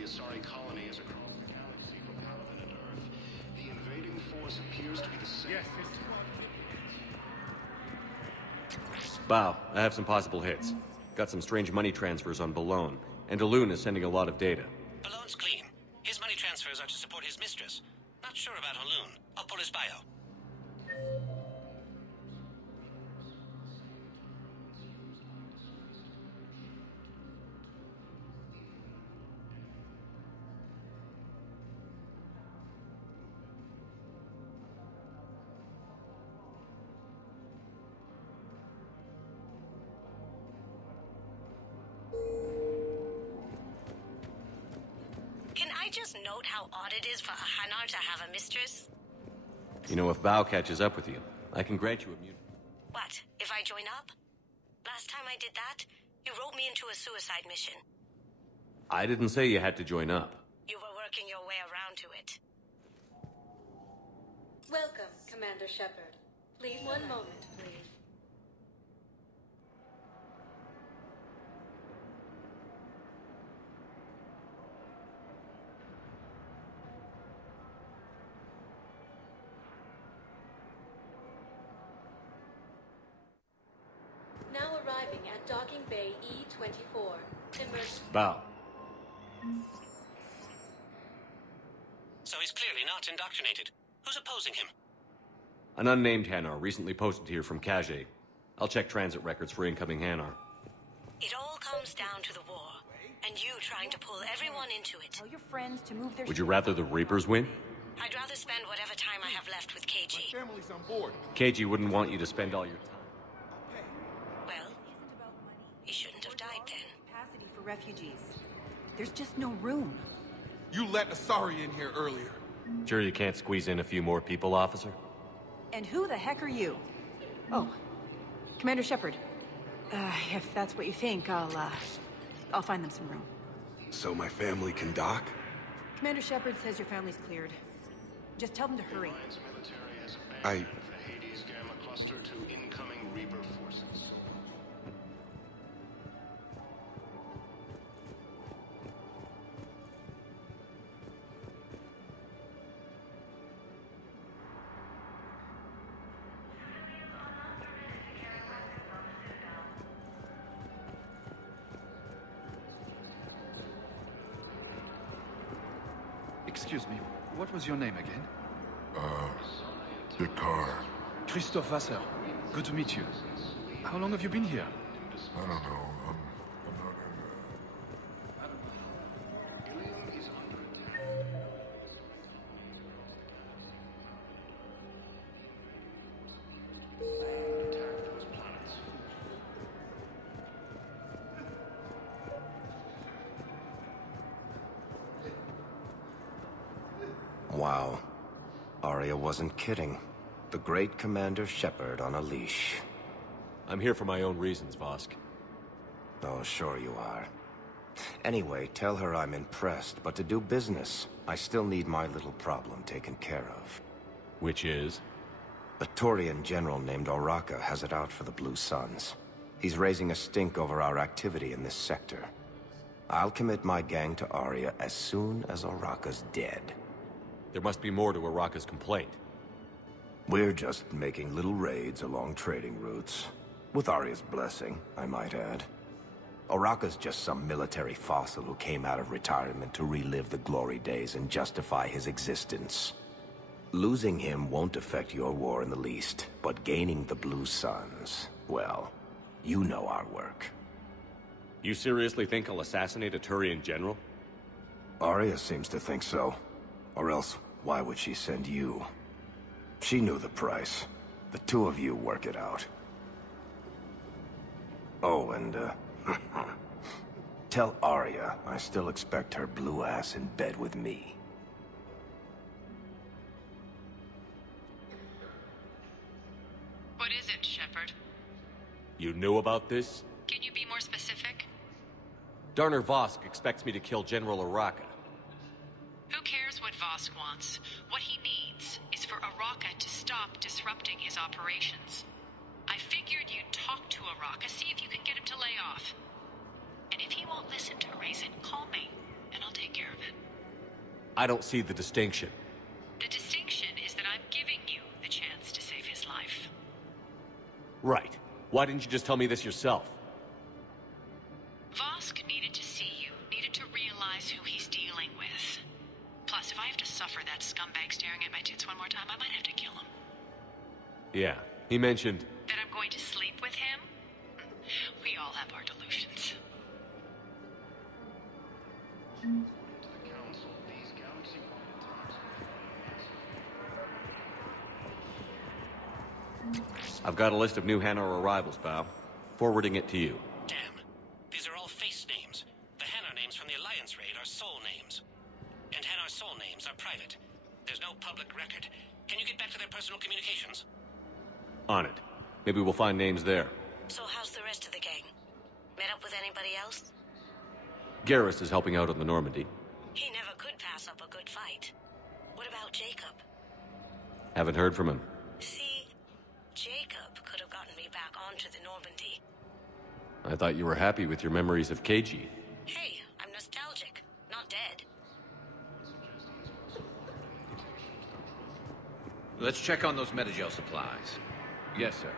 Asari colony is across the galaxy from Paladin and Earth. The invading force appears to be the same. Yes, Bao, I have some possible hits. Got some strange money transfers on Balone, and Daloon is sending a lot of data. Balone's clean. His money transfers are to support his mistress. Not sure about Haloon. I'll pull his bio. Just note how odd it is for a Hanar to have a mistress? You know, if Bao catches up with you, I can grant you immunity. What, if I join up? Last time I did that, you wrote me into a suicide mission. I didn't say you had to join up. You were working your way around to it. Welcome, Commander Shepard. Please, one moment, please. arriving at docking bay E24. Bow. So he's clearly not indoctrinated. Who's opposing him? An unnamed Hanar recently posted here from Kage. I'll check transit records for incoming Hanar. It all comes down to the war, and you trying to pull everyone into it. Tell your friends to move their... Would you rather the Reapers win? I'd rather spend whatever time I have left with KG. My family's on board. KG wouldn't want you to spend all your time. Well, he shouldn't have died then. Capacity for refugees. There's just no room. You let Asari in here earlier. Sure you can't squeeze in a few more people, officer? And who the heck are you? Oh, Commander Shepard. If that's what you think, I'll find them some room. So my family can dock? Commander Shepard says your family's cleared. Just tell them to hurry. The Hades Gamma cluster to incoming Reaper forces. Excuse me, what was your name again? Dakar. Christophe Vasseur. Good to meet you. How long have you been here? I don't know. Wow. Arya wasn't kidding. The great Commander Shepard on a leash. I'm here for my own reasons, Vosk. Oh, sure you are. Anyway, tell her I'm impressed, but to do business, I still need my little problem taken care of. Which is? A Turian general named Oraka has it out for the Blue Suns. He's raising a stink over our activity in this sector. I'll commit my gang to Arya as soon as Oraka's dead. There must be more to Oraka's complaint. We're just making little raids along trading routes. With Arya's blessing, I might add. Oraka's just some military fossil who came out of retirement to relive the glory days and justify his existence. Losing him won't affect your war in the least, but gaining the Blue Suns, well, you know our work. You seriously think I'll assassinate a Turian general? Arya seems to think so. Or else, why would she send you? She knew the price. The two of you work it out. Oh, and, tell Arya I still expect her blue ass in bed with me. What is it, Shepard? You knew about this? Can you be more specific? Darner Vosk expects me to kill General Oraka. Who cares what Vosk wants? What he needs is for Oraka to stop disrupting his operations. I figured you'd talk to Oraka, see if you can get him to lay off. And if he won't listen to reason, call me, and I'll take care of it. I don't see the distinction. The distinction is that I'm giving you the chance to save his life. Right. Why didn't you just tell me this yourself? Vosk needed to see you, needed to realize who he's dealing with. Plus, if I have to suffer that scumbag staring at my tits one more time, I might have to kill him. Yeah, he mentioned... That I'm going to sleep with him? We all have our delusions. I've got a list of new Hanar arrivals, Val. Forwarding it to you. Damn. These are all face names. The Hanar names from the Alliance raid are soul names. And Hanar soul names are private. There's no public record. Can you get back to their personal communications? On it. Maybe we'll find names there. So how's the rest of the gang? Met up with anybody else? Garrus is helping out on the Normandy. He never could pass up a good fight. What about Jacob? Haven't heard from him. See, Jacob could have gotten me back onto the Normandy. I thought you were happy with your memories of KG. Hey, I'm nostalgic, not dead. Let's check on those Metagel supplies. Yes, sir.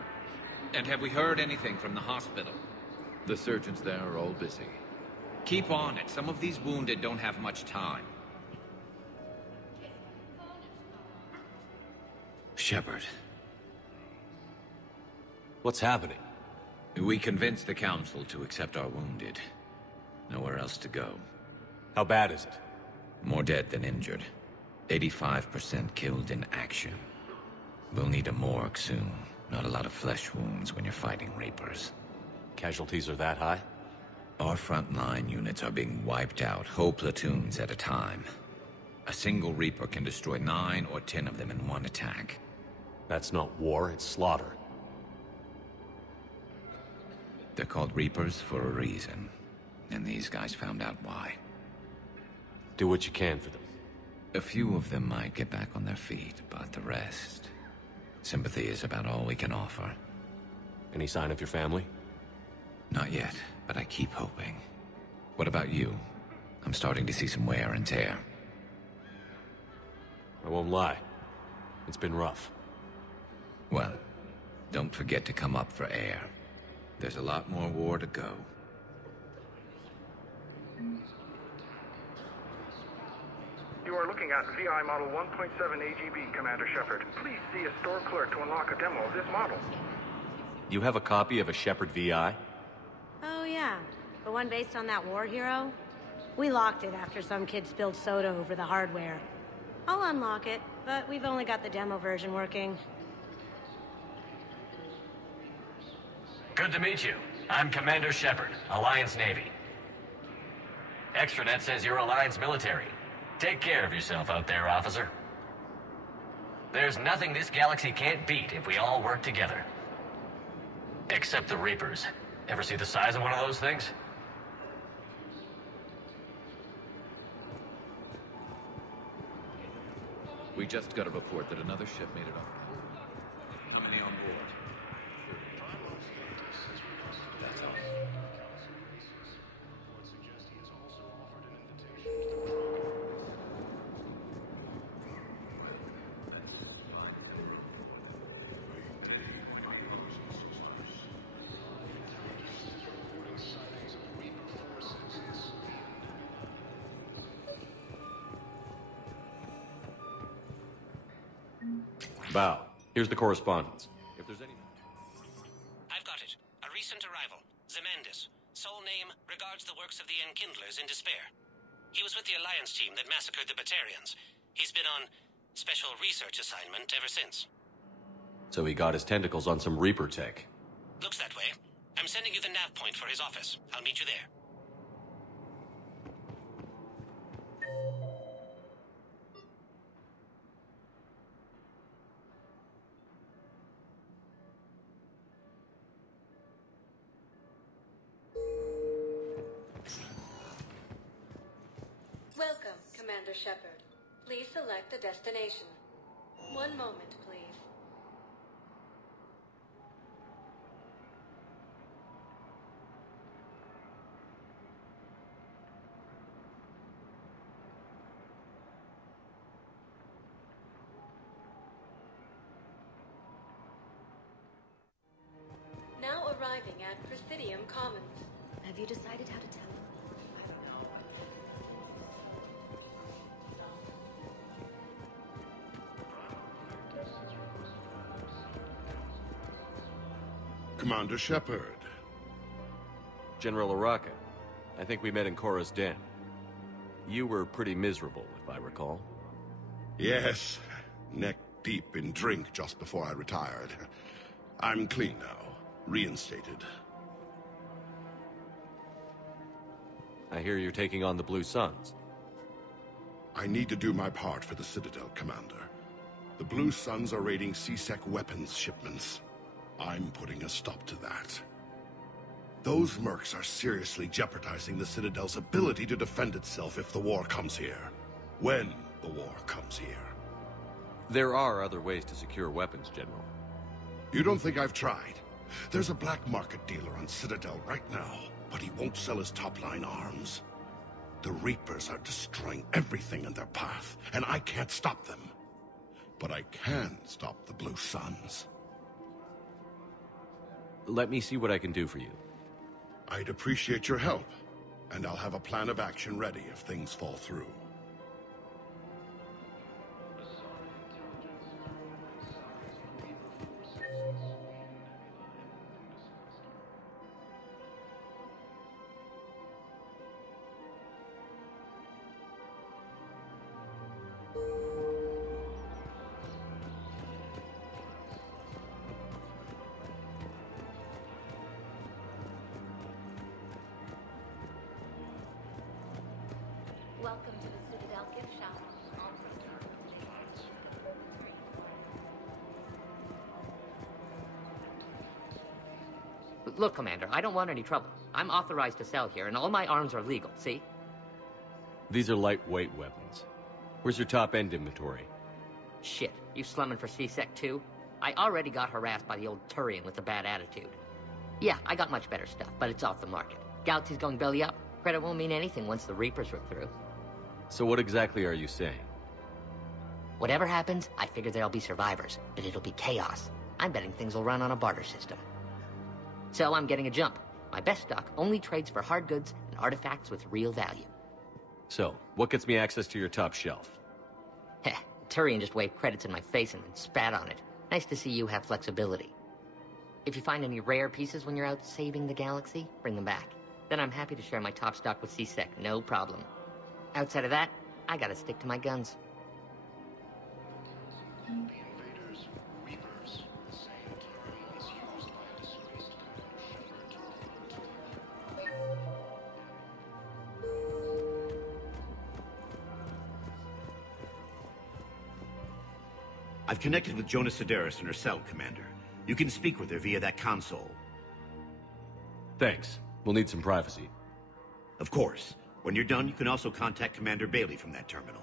And have we heard anything from the hospital? The surgeons there are all busy. Keep on it. Some of these wounded don't have much time. Shepard. What's happening? We convinced the Council to accept our wounded. Nowhere else to go. How bad is it? More dead than injured. 85% killed in action. We'll need a morgue soon. Not a lot of flesh wounds when you're fighting Reapers. Casualties are that high? Our frontline units are being wiped out, whole platoons at a time. A single Reaper can destroy 9 or 10 of them in one attack. That's not war, it's slaughter. They're called Reapers for a reason. And these guys found out why. Do what you can for them. A few of them might get back on their feet, but the rest... Sympathy is about all we can offer. Any sign of your family? Not yet, but I keep hoping. What about you? I'm starting to see some wear and tear. I won't lie. It's been rough. Well, don't forget to come up for air. There's a lot more war to go. You are looking at VI Model 1.7 AGB, Commander Shepard. Please see a store clerk to unlock a demo of this model. You have a copy of a Shepard VI? Oh yeah, the one based on that war hero? We locked it after some kid spilled soda over the hardware. I'll unlock it, but we've only got the demo version working. Good to meet you. I'm Commander Shepard, Alliance Navy. Extranet says you're Alliance military. Take care of yourself out there, officer. There's nothing this galaxy can't beat if we all work together. Except the Reapers. Ever see the size of one of those things? We just got a report that another ship made it up. How many on board? That's all. Bow. Here's the correspondence. If there's any... I've got it. A recent arrival. Zemandis. Sole name regards the works of the Enkindlers in despair. He was with the Alliance team that massacred the Batarians. He's been on special research assignment ever since. So he got his tentacles on some Reaper tech. Looks that way. I'm sending you the nav point for his office. I'll meet you there. Welcome, Commander Shepard. Please select a destination. One moment, please. Now arriving at Presidium Commons. Have you decided how to tell? Commander Shepard. General Araka. I think we met in Korra's den. You were pretty miserable, if I recall. Yes, neck deep in drink just before I retired. I'm clean now, reinstated. I hear you're taking on the Blue Suns. I need to do my part for the Citadel, Commander. The Blue Suns are raiding C-Sec weapons shipments. I'm putting a stop to that. Those mercs are seriously jeopardizing the Citadel's ability to defend itself if the war comes here. When the war comes here. There are other ways to secure weapons, General. You don't think I've tried? There's a black market dealer on Citadel right now, but he won't sell his top-line arms. The Reapers are destroying everything in their path, and I can't stop them. But I can stop the Blue Suns. Let me see what I can do for you. I'd appreciate your help, and I'll have a plan of action ready if things fall through. Welcome to the Citadel gift shop. Look, Commander, I don't want any trouble. I'm authorized to sell here, and all my arms are legal, see? These are lightweight weapons. Where's your top-end inventory? Shit, you slumming for CSEC too? I already got harassed by the old Turian with a bad attitude. Yeah, I got much better stuff, but it's off the market. Galaxy's going belly up. Credit won't mean anything once the Reapers rip through. So what exactly are you saying? Whatever happens, I figure there'll be survivors, but it'll be chaos. I'm betting things will run on a barter system. So I'm getting a jump. My best stock only trades for hard goods and artifacts with real value. So, what gets me access to your top shelf? Heh, Turian just waved credits in my face and then spat on it. Nice to see you have flexibility. If you find any rare pieces when you're out saving the galaxy, bring them back. Then I'm happy to share my top stock with CSEC, no problem. Outside of that, I gotta stick to my guns. The invaders, Reapers, the same term once used by a disgraced Commander Shepard to refer to I've connected with Jonas Sedaris in her cell, Commander. You can speak with her via that console. Thanks. We'll need some privacy. Of course. When you're done, you can also contact Commander Bailey from that terminal.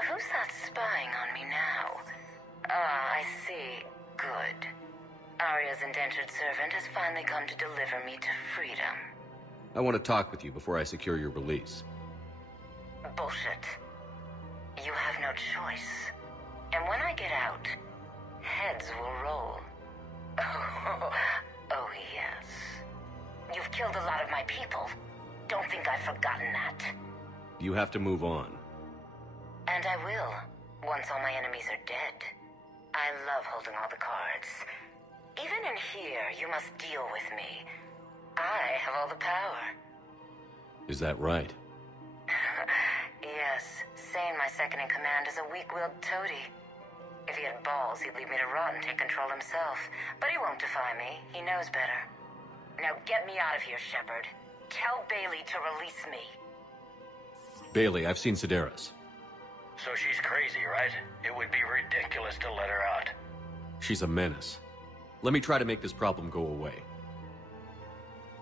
Who's that spying on me now? Ah, I see. Good. Arya's indentured servant has finally come to deliver me to freedom. I want to talk with you before I secure your release. Bullshit. You have no choice. And when I get out, heads will roll. Oh, yes. You've killed a lot of my people. Don't think I've forgotten that. You have to move on. And I will, once all my enemies are dead. I love holding all the cards. Even in here, you must deal with me. I have all the power. Is that right? Yes, Sane, my second-in-command, is a weak-willed toady. If he had balls, he'd leave me to rot and take control himself. But he won't defy me. He knows better. Now get me out of here, Shepard. Tell Bailey to release me. Bailey, I've seen Sedaris. So she's crazy, right? It would be ridiculous to let her out. She's a menace. Let me try to make this problem go away.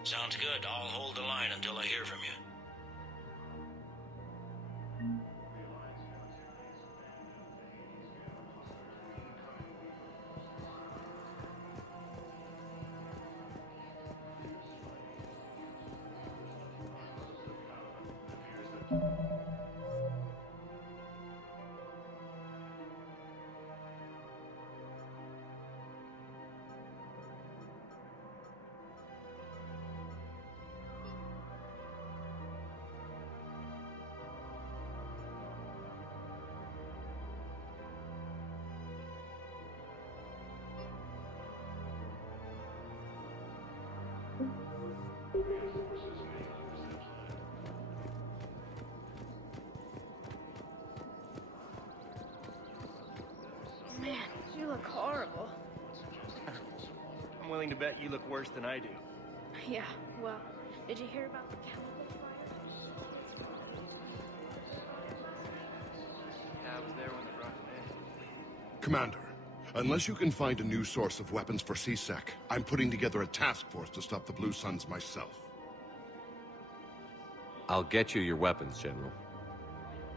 Sounds good. I'll hold the line until I hear from you. Man, you look horrible. I'm willing to bet you look worse than I do. Yeah, well, did you hear about the chemical fire? Yeah, I was there when they brought him in. Commander, unless you can find a new source of weapons for CSEC, I'm putting together a task force to stop the Blue Suns myself. I'll get you your weapons, General.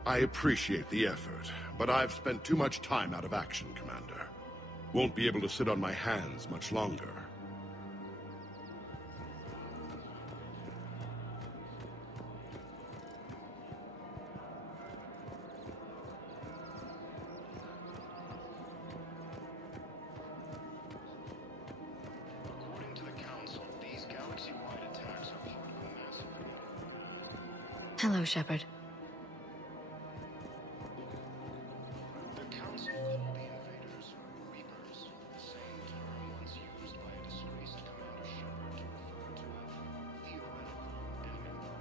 I appreciate the effort, but I've spent too much time out of action, Commander. Won't be able to sit on my hands much longer. Hello, Shepard. The Council called the invaders Reapers, the same term once used by a disgraced Commander Shepard to refer to a theoretical enemy.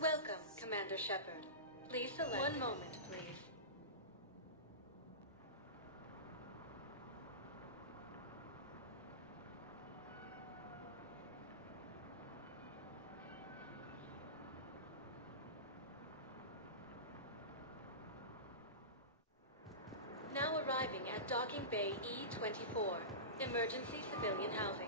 Welcome, Commander Shepard. Please select... One moment, please. Now arriving at Docking Bay E-24. Emergency civilian housing.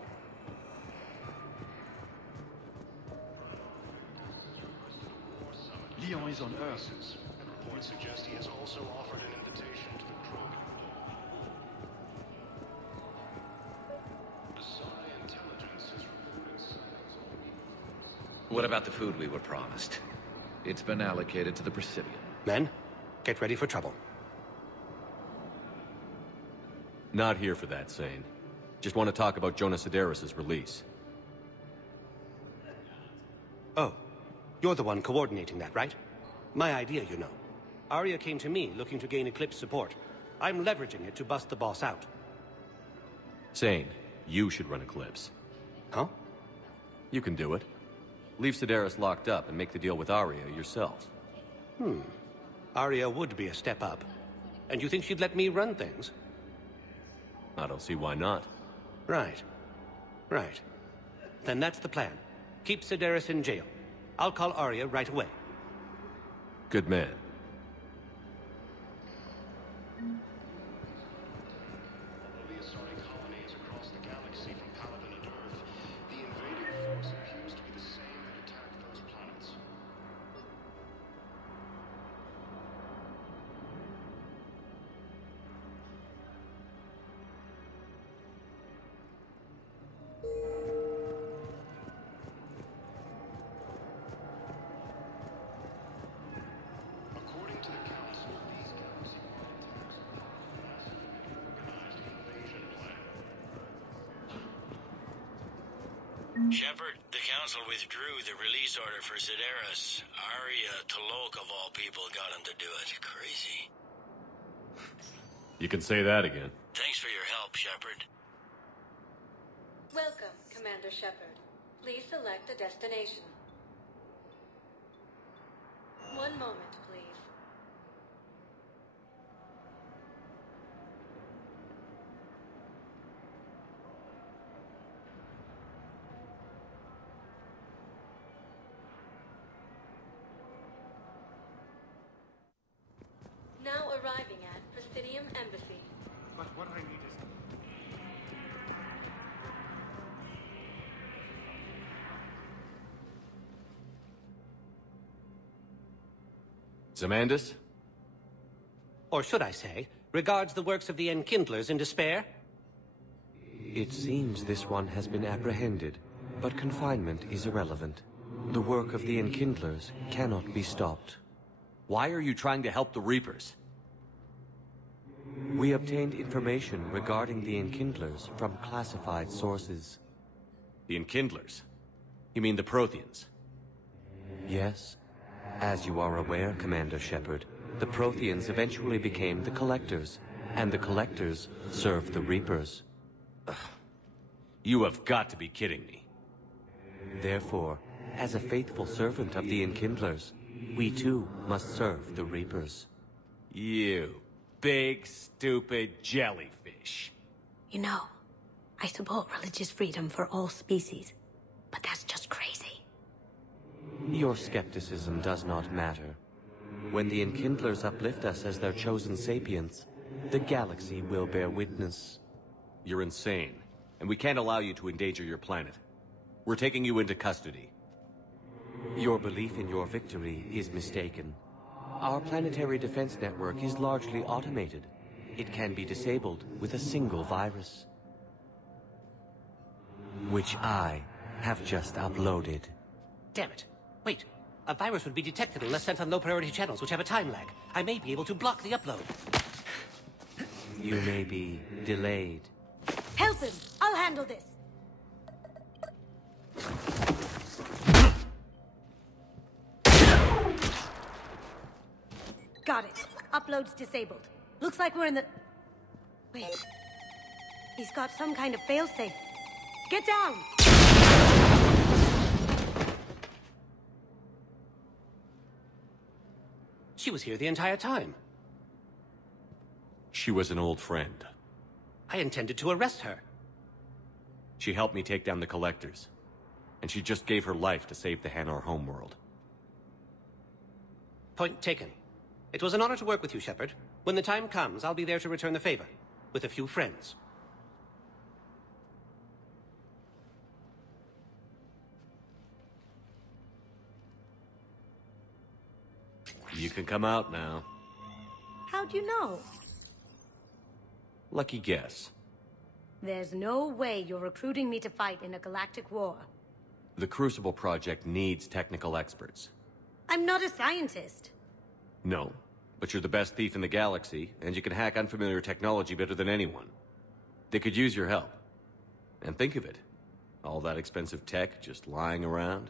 Leon is on Earth. Reports suggest he has also offered an invitation to the Krogan. The Psi intelligence is reporting signs of... What about the food we were promised? It's been allocated to the Presidium. Men, get ready for trouble. Not here for that, Sane. Just want to talk about Jonas Sedaris' release. Oh, you're the one coordinating that, right? My idea, you know. Arya came to me looking to gain Eclipse support. I'm leveraging it to bust the boss out. Sane, you should run Eclipse. Huh? You can do it. Leave Sedaris locked up and make the deal with Arya yourself. Arya would be a step up. And you think she'd let me run things? I don't see why not. Right. Then that's the plan. Keep Sedaris in jail. I'll call Arya right away. Good man. Although the Asari colonies across the galaxy from Paladin and Earth, the invading force appears to be the same that attacked those planets. According to the Council, these galaxy-wide attacks are part of a massive organized invasion plan. Shepard, the Council withdrew the release order for Sedaris. Arya T'Loak, of all people, got him to do it. Crazy. You can say that again. Thanks for your help, Shepard. Welcome, Commander Shepard. Please select a destination. One moment, please. Now arriving at Presidium Embassy. But what I need is... Zamandis? Or should I say, regards the works of the Enkindlers in despair? It seems this one has been apprehended, but confinement is irrelevant. The work of the Enkindlers cannot be stopped. Why are you trying to help the Reapers? We obtained information regarding the Enkindlers from classified sources. The Enkindlers? You mean the Protheans? Yes. As you are aware, Commander Shepard, the Protheans eventually became the Collectors, and the Collectors served the Reapers. Ugh. You have got to be kidding me. Therefore, as a faithful servant of the Enkindlers, we too must serve the Reapers. You big, stupid jellyfish. You know, I support religious freedom for all species, but that's just crazy. Your skepticism does not matter. When the Enkindlers uplift us as their chosen sapients, the galaxy will bear witness. You're insane, and we can't allow you to endanger your planet. We're taking you into custody. Your belief in your victory is mistaken. Our planetary defense network is largely automated. It can be disabled with a single virus. which I have just uploaded. Damn it. Wait. A virus would be detected unless sent on low-priority channels, which have a time lag. I may be able to block the upload. You may be delayed. Help him! I'll handle this! Got it. Upload's disabled. Looks like we're in the... Wait. He's got some kind of failsafe. Get down! She was here the entire time. She was an old friend. I intended to arrest her. She helped me take down the Collectors. And she just gave her life to save the Hanar homeworld. Point taken. It was an honor to work with you, Shepard. When the time comes, I'll be there to return the favor. With a few friends. You can come out now. How'd you know? Lucky guess. There's no way you're recruiting me to fight in a galactic war. The Crucible Project needs technical experts. I'm not a scientist. No, but you're the best thief in the galaxy, and you can hack unfamiliar technology better than anyone. They could use your help. And think of it. All that expensive tech just lying around.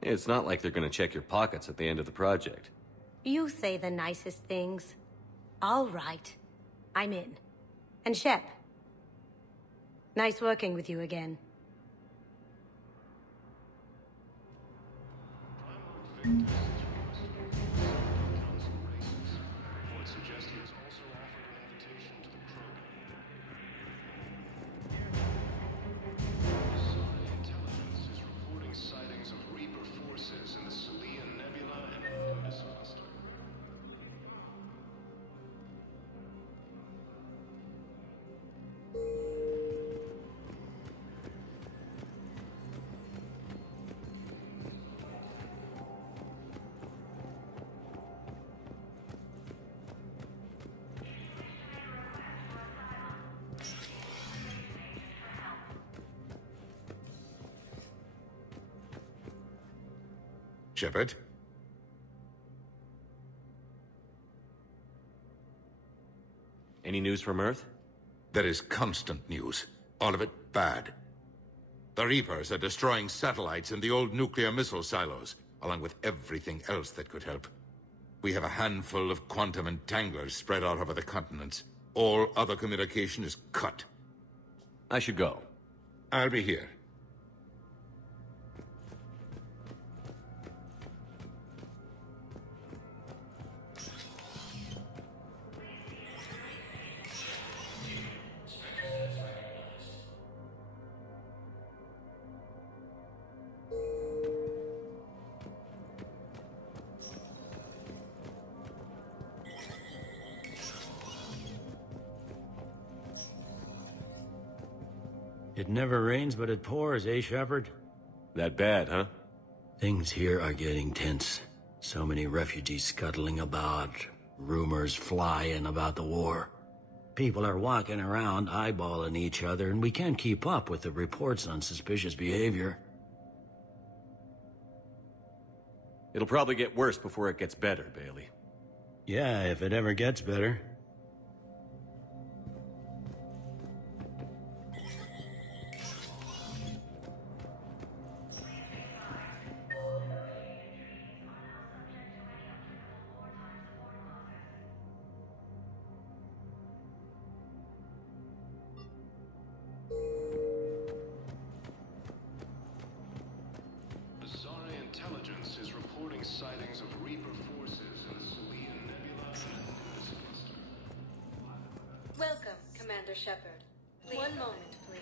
It's not like they're gonna check your pockets at the end of the project. You say the nicest things. All right. I'm in. And Shep. Nice working with you again. Intelligence is reporting sightings of Reaper forces in the Citadel Nebula and Olympus cluster. Shepard? Any news from Earth? There is constant news. All of it bad. The Reapers are destroying satellites and the old nuclear missile silos, along with everything else that could help. We have a handful of quantum entanglers spread out over the continents. All other communication is cut. I should go. I'll be here. It never rains, but it pours, eh, Shepard? That bad, huh? Things here are getting tense. So many refugees scuttling about, rumors flying about the war. People are walking around eyeballing each other, and we can't keep up with the reports on suspicious behavior. It'll probably get worse before it gets better, Bailey. Yeah, if it ever gets better. Intelligence is reporting sightings of Reaper forces in the Citadel Nebula and Olympus cluster. Welcome, Commander Shepard. One moment, please.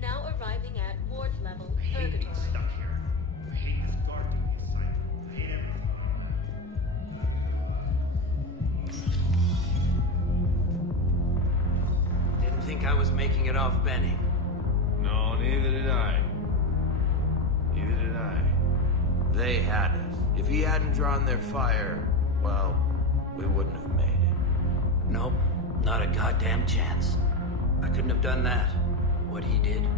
Now arriving at ward level purgatory. Stuck here. I hate this garbage inside. I hate everything. Didn't think I was making it off Benny. No, Neither did I. Neither did I. They had us. If he hadn't drawn their fire, well, we wouldn't have made it. Nope, not a goddamn chance. I couldn't have done that, what he did.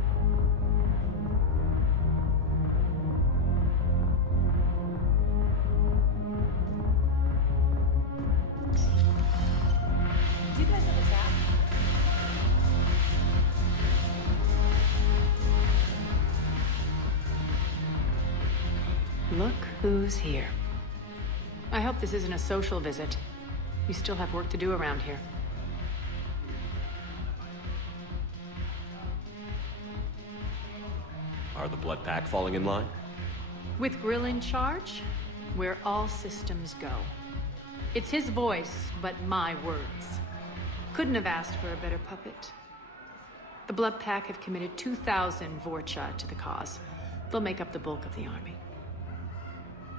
Do you guys have a tap? Look who's here. I hope this isn't a social visit. You still have work to do around here. Are the Blood Pack falling in line? With Grill in charge, where all systems go. It's his voice, but my words. Couldn't have asked for a better puppet. The Blood Pack have committed 2,000 Vorcha to the cause. They'll make up the bulk of the army.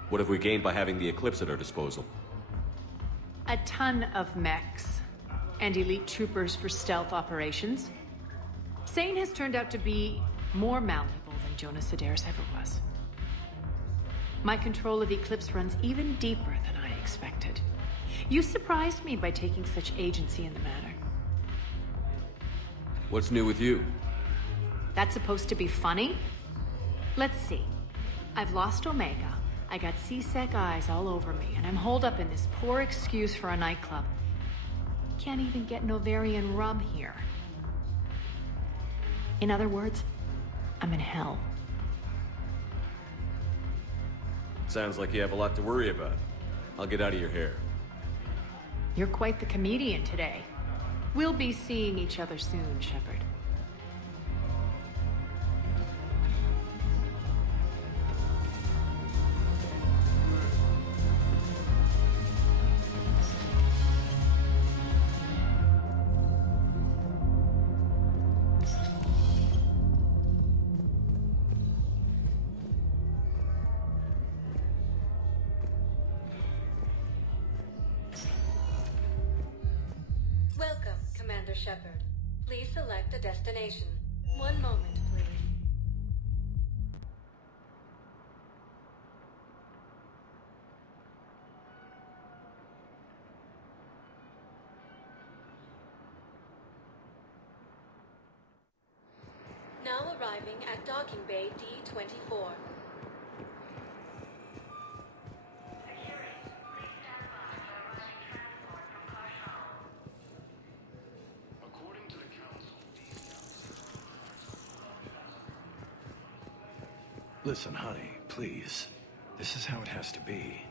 What have we gained by having the Eclipse at our disposal? A ton of mechs and elite troopers for stealth operations. Sane has turned out to be more malleable than Jonas Sedaris ever was. My control of Eclipse runs even deeper than I expected. You surprised me by taking such agency in the matter. What's new with you? That's supposed to be funny? Let's see. I've lost Omega. I got C-Sec eyes all over me, and I'm holed up in this poor excuse for a nightclub. Can't even get Novarian rum here. In other words, I'm in hell. Sounds like you have a lot to worry about. I'll get out of your hair. You're quite the comedian today. We'll be seeing each other soon, Shepard. Welcome, Commander Shepard. Please select a destination. One moment, please. Now arriving at Docking Bay D-24. Listen, honey, please. This is how it has to be.